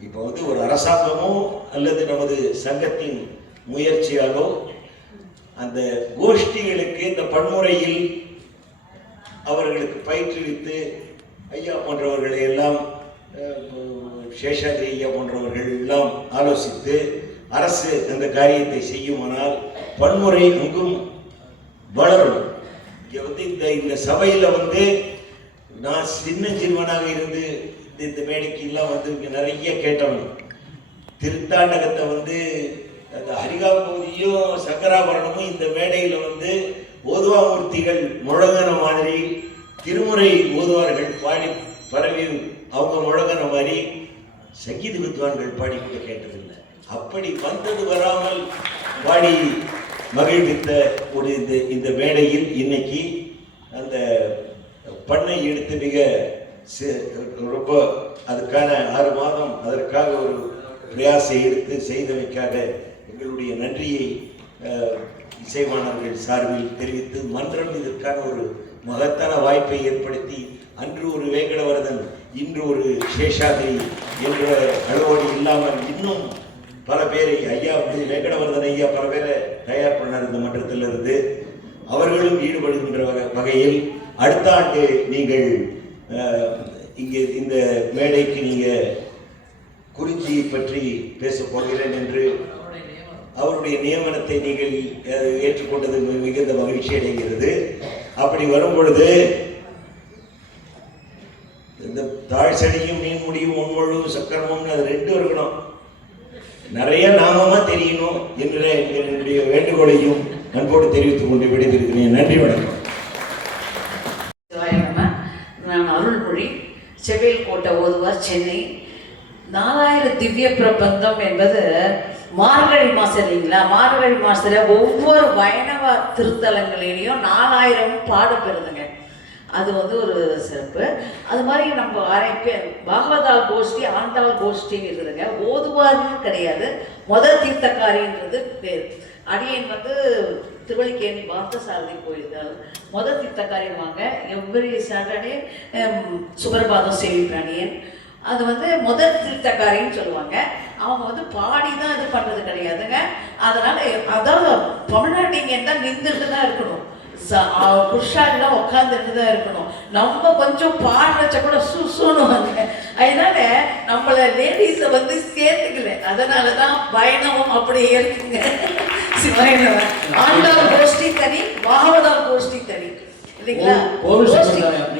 இப்போ ஒரு அரசாங்கமோ அல்லது நமது சங்கத்தின் முயற்சியாலோ அந்த கோஷ்டிகளுக்கு இந்த பன்முறையில் அவர்களுக்கு பயிற்றுவித்து ஐயா போன்றவர்களை எல்லாம், சேஷாதிரி ஐயா போன்றவர்கள் எல்லாம் ஆலோசித்து அரசு அந்த காரியத்தை செய்யுமானால் பன்முறை அங்கும் வளரும். இங்கே இந்த சபையில் நான் சிறுவனாக இருந்து இந்த மேடைக்கு எல்லாம் இங்கே நிறைய கேட்டவன். திருத்தாண்டகத்தை அந்த அரிகாபூதியும் சங்கராபரணமும் இந்த மேடையில் ஓதுவாமூர்த்திகள் முழங்கின மாதிரி திருமுறை ஓதுவார்கள் பாடி பரவி அவங்க முழங்கின மாதிரி சங்கீத வித்வான்கள் பாடி கூட கேட்டதில்லை. அப்படி வந்தது வராமல் பாடி மகிழ்வித்த ஒரு இந்த மேடையில் இன்னைக்கு அந்த பண்ணை எடுத்து மிக ரொம்ப அதுக்கான 6 மாதம் அதற்காக ஒரு பிரயாசை எடுத்து செய்தமைக்காக எங்களுடைய நன்றியை இசைவாணர்கள் சார்பில் தெரிவித்து, மன்றம் இதற்கான ஒரு மகத்தான வாய்ப்பை ஏற்படுத்தி, அன்று ஒரு வேங்கடவர்தன் இன்று ஒரு சேஷாதிரி என்ற அளவோடு இல்லாமல் இன்னும் பல பேரை ஐயா வேங்கடவர்தன் ஐயா பல பேரை தயார் பண்ணார் இந்த மன்றத்திலிருந்து. அவர்களும் ஈடுபடுகின்ற வகையில் அடுத்த ஆண்டு நீங்கள் இங்கே இந்த மேடைக்கு நீங்கள் குறிஞ்சியை பற்றி பேசப் போகிறேன் என்று அவருடைய நியமனத்தை நீங்கள் ஏற்றுக்கொண்டது மிகுந்த மகிழ்ச்சி அடைகிறது. அப்படி வரும் பொழுது இந்த தாழ்சடையும் நீன்முடியும் உண்மொழும் சக்கரமும் அது 2 இருக்கணும். நிறைய நாமமா தெரியணும் என்ற என்னுடைய வேண்டுகோளையும் அன்போடு தெரிவித்துக் கொண்டு விடைபெறுகிறேன். நன்றி, வணக்கம். நான் அருள்மொழி, செவ்வேல் கோட்டை ஓதுவார், சென்னை. 4000 திவ்ய பிரபந்தம் என்பது மார்கழி மாதம் இல்லைங்களா? மார்கழி மாதத்தில் ஒவ்வொரு வைணவ திருத்தலங்களிலையும் 4000 பாடப்பெறுதுங்க. அது ஒரு சிறப்பு. அது மாதிரி நம்ம பேர் பாகவதால் கோஷ்டி, ஆண்டாள் கோஷ்டின்னு இருக்குதுங்க. ஓதுவார்னு கிடையாது, முதல் தீர்த்தக்காரின்றது பேர். அடியேன் திருவள்ளிக்கேணி பார்த்தசாரதி கோயில்கள் முதல் தீர்த்தக்காரிவாங்க. எவ்வரி சாட்டர்டே சுபரபாதம் சேவிப்பேன் அடியேன். அது முதல் தீர்த்தக்காரின்னு சொல்லுவாங்க. அவங்க பாடி தான் இது பண்ணுறது கிடையாதுங்க. அதனால அதாவது தமிழ்நாட்டிங்க தான் நின்றுட்டு தான் இருக்கணும், புருஷாலாம் உட்காந்துட்டு தான் இருக்கணும். நம்ம கொஞ்சம் பாடுறச்ச கூட சுசுணுவாங்க. அதனால நம்மள லேடிஸை சேர்த்துக்கல. அதனால தான் பயணமும் அப்படியே இருக்குங்க. சிவாயனவர் ஆண்டாள் கோஷ்டி தனி, பாகவதால் கோஷ்டி தனி இல்லைங்களா?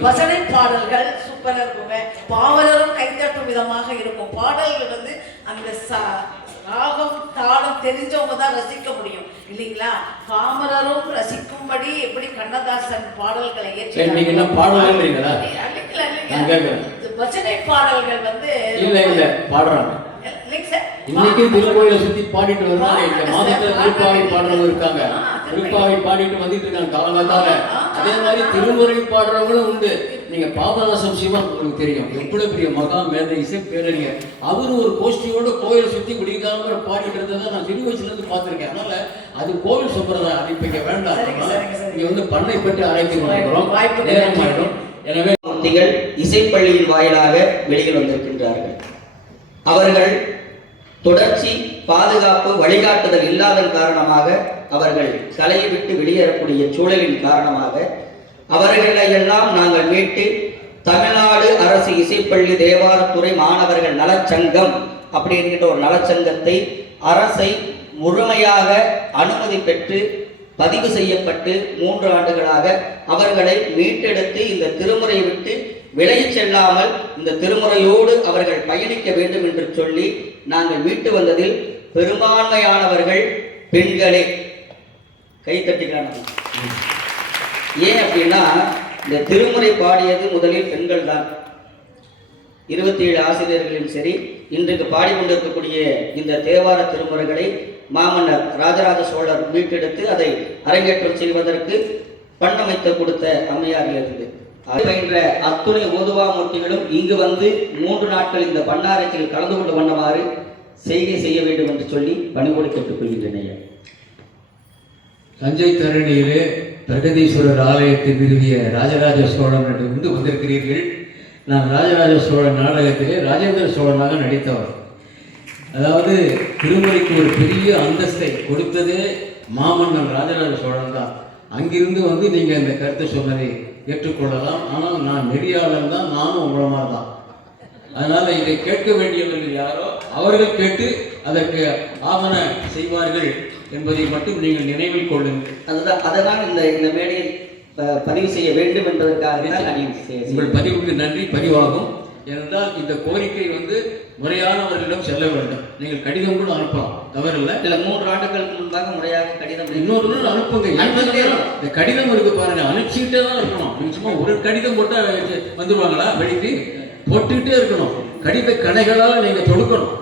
பஜனை பாடல்கள் சூப்பரா இருக்குங்க. பாவலரும் கைத்தட்டும் விதமாக இருக்கும். பாடல்கள் வந்து அந்த ராகம் தாளம் தெரிஞ்சவங்க தான் ரசிக்க முடியும் இல்லைங்களா? பாமரரும் ரசிக்கும்படி எப்படி கண்ணதாசன் பாடல்களை பஜனை பாடல்கள் வந்து பாடுறாங்க. இன்னைக்கு திருக்கோயிலை சுத்தி பாடிட்டு வருவாங்க. இந்த மாதத்துல திருப்பாவை பாடுறவங்க இருக்காங்க, திருப்பாவை பாடிட்டு வந்துட்டு இருக்காங்க காலங்காத்தால. அதே மாதிரி திருமுறை பாடுறவங்களும் உண்டு. நீங்க பாபநாசம் சிவன் உங்களுக்கு தெரியும், எவ்வளவு பெரிய மகா மேதை இசை பேரறிஞர். அவரு ஒரு கோஷ்டியோட கோயிலை சுத்தி குடிக்காம பாடிட்டு இருந்ததை நான் சிறு வயசுல இருந்து பார்த்திருக்கேன். அதனால அது கோவில் சம்பிரதாயம், அது இப்ப இங்க வேண்டாம். இங்க வந்து பண்ணை பற்றி ஆராய்ச்சி பண்ணுறோம், நேரம் ஆயிடும். எனவே மூர்த்திகள் இசைப்பள்ளியின் வாயிலாக வெளியில் வந்திருக்கின்றார்கள். அவர்கள் தொடர்ச்சி பாதுகாப்பு வழிகாட்டுதல் இல்லாதன் காரணமாக, அவர்கள் கலையை விட்டு வெளியேறக்கூடிய சூழலின் காரணமாக அவர்களை எல்லாம் நாங்கள் மீட்டு தமிழ்நாடு அரசு இசைப்பள்ளி தேவாரத்துறை மாணவர்கள் நலச்சங்கம் அப்படிங்கிற ஒரு நலச்சங்கத்தை அரசை முழுமையாக அனுமதி பெற்று பதிவு செய்யப்பட்டு 3 ஆண்டுகளாக அவர்களை மீட்டெடுத்து இந்த திருமுறையை விட்டு விலகிச் செல்லாமல் இந்த திருமுறையோடு அவர்கள் பயணிக்க வேண்டும் என்று சொல்லி நாங்கள் மீட்டு வந்ததில் பெரும்பான்மையானவர்கள் பெண்களே. கைத்தட்டிக்கிறாங்க. ஏன் அப்படின்னா, இந்த திருமுறை பாடியது முதலில் பெண்கள் தான். 27 ஆசிரியர்களும் சரி, இன்றைக்கு பாடிக்கொண்டிருக்கக்கூடிய இந்த தேவார திருமுறைகளை மாமன்னர் ராஜராஜ சோழர் மீட்டெடுத்து அதை அரங்கேற்றம் செய்வதற்கு பண்ணமைத்து கொடுத்த அம்மையாரில் இருந்து பயின்ற அத்துணை ஓதுவாமூர்த்திகளும் இங்கு வந்து 3 நாட்கள் இந்த பன்னாரத்தில் கலந்து கொண்டு வண்ணமாறு செய்கை செய்ய வேண்டும் என்று சொல்லி பணிவோடு கேட்டுக்கொள்கின்றன. தஞ்சை தரணியிலே பிரகதீஸ்வரர் ஆலயத்தை நிறுவிய ராஜராஜ சோழன் என்று வந்திருக்கிறீர்கள். நான் ராஜராஜ சோழன் நாடகத்திலே ராஜேந்திர சோழனாக நடித்தவர். அதாவது திருமுறைக்கு ஒரு பெரிய அந்தஸ்தை கொடுத்ததே மாமன்னன் ராஜராஜ சோழன் தான். அங்கிருந்து வந்து நீங்கள் இந்த கருத்தை சொன்னதை ஏற்றுக்கொள்ளலாம். ஆனால் நான் நெறியாளன் தான், நானும் உங்களை மாதிரி தான். அதனால் இதை கேட்க வேண்டியவர்கள் யாரோ அவர்கள் கேட்டு அதற்கு ஆவண செய்வார்கள் என்பதை மட்டும் நீங்கள் நினைவில் கொள்ளுங்கள். அதுதான் அதனால் இந்த மேடையை பதிவு செய்ய வேண்டும் என்பதற்காக உங்கள் பதிவுக்கு நன்றி. பதிவாகும். ஏனென்றால் இந்த கோரிக்கை வந்து முறையானவர்களிடம் செல்ல வேண்டும். நீங்கள் கடிதம் கூட அனுப்பலாம், தவறில்லை. இல்லை, 3 ஆண்டுகளுக்கு முன்பாக முறையாக கடிதம் இன்னொரு நாள் அனுப்புங்க. இந்த கடிதம் இருக்கு பாருங்க, அனுப்பிச்சுக்கிட்டே தான் இருக்கணும். சும்மா ஒரு கடிதம் போட்டால் வந்துடுவாங்களா? வெடித்து போட்டுக்கிட்டே இருக்கணும். கடித கணைகளால் நீங்கள் தொடுக்கணும்.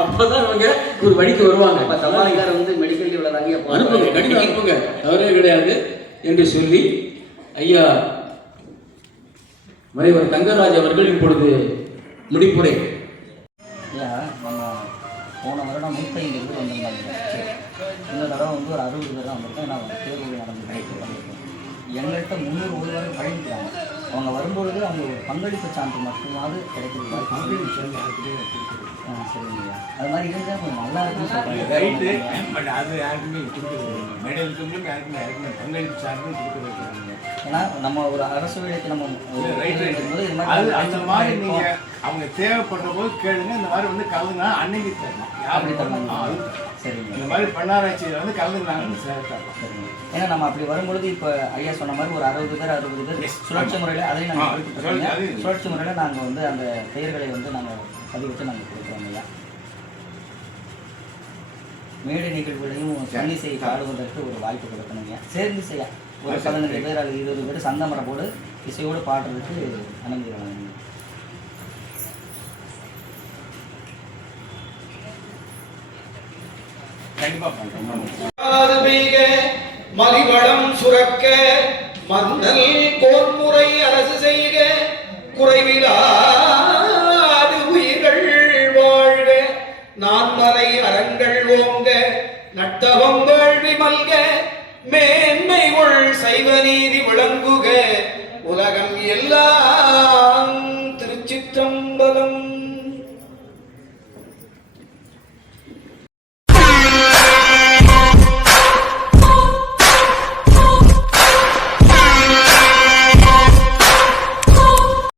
அப்பதான் அவங்க ஒரு வழிக்கு வருவாங்க. தபால்காரர் வந்து மெடிக்கல் அனுப்புங்க, கடிதம் அனுப்புங்க, தவறே கிடையாது என்று சொல்லி ஐயா மறைவர் தங்கராஜ் அவர்கள் இப்பொழுது முடிப்புரை. நம்ம போன வருடம் 150 பேர் வந்திருந்தாங்க. இந்த தடவை வந்து ஒரு 60 பேர் தான் வந்திருக்கோம். ஏன்னா தேர்வு நடந்து எங்கள்கிட்ட 300 வரை வழங்கிக்கிறாங்க. அவங்க வரும்பொழுது அவங்க ஒரு பங்களிப்பு சான்று மட்டுமாவது கிடைக்கிறது. சரிங்கய்யா, அது மாதிரி இருந்தால் கொஞ்சம் நல்லா இருக்குன்னு சொல்கிறாங்க. அது யாருக்குமே பங்களிப்பு சான்று கொடுக்குறது. ஏன்னா நம்ம ஒரு அரசு வேலைக்கு நம்ம அந்த மாதிரி நீங்கள் அவங்க தேவைப்படுற போது கேளுங்க. இந்த மாதிரி வந்து கலந்துனா அன்னைக்கு தரணும். அப்படி தரணும். சரிங்க, இந்த மாதிரி பன்னாராய்ச்சியில் வந்து கலந்துனாங்கன்னு சேர்த்தாங்க. சரிங்க. ஏன்னா நம்ம அப்படி வரும்பொழுது இப்போ ஐயா சொன்ன மாதிரி ஒரு 60 பேர் சுழற்சி முறையில் அதையும் நாங்கள் சுழற்சி முறையில் நாங்கள் வந்து அந்த பெயர்களை வந்து நாங்கள் பதிவிட்டு நாங்கள் கொடுக்குறோம் ஐயா. மேடை நிகழ்வுகளையும் சன்னிசை பாடுவதற்கு ஒரு வாய்ப்பு கொடுக்கணும் ஐயா. சேர்ந்து செய்ய ஒரு 15 பேர் அல்லது 20 பேர் சந்தமரை போடு இசையோடு பாடுறதுக்கு அனுமதி வழங்குங்க. மலிவளம் சுரக்க மன்னல் கோன்முறை அரசு செய்க குறைவிலாது உயிர்கள் வாழ்க நான்மறை அறங்கள் ஓங்க நட்டவம் வேள்வி மல்க மேன்மைகள் சைவ நீதி விளங்குக உலகம் எல்லாம்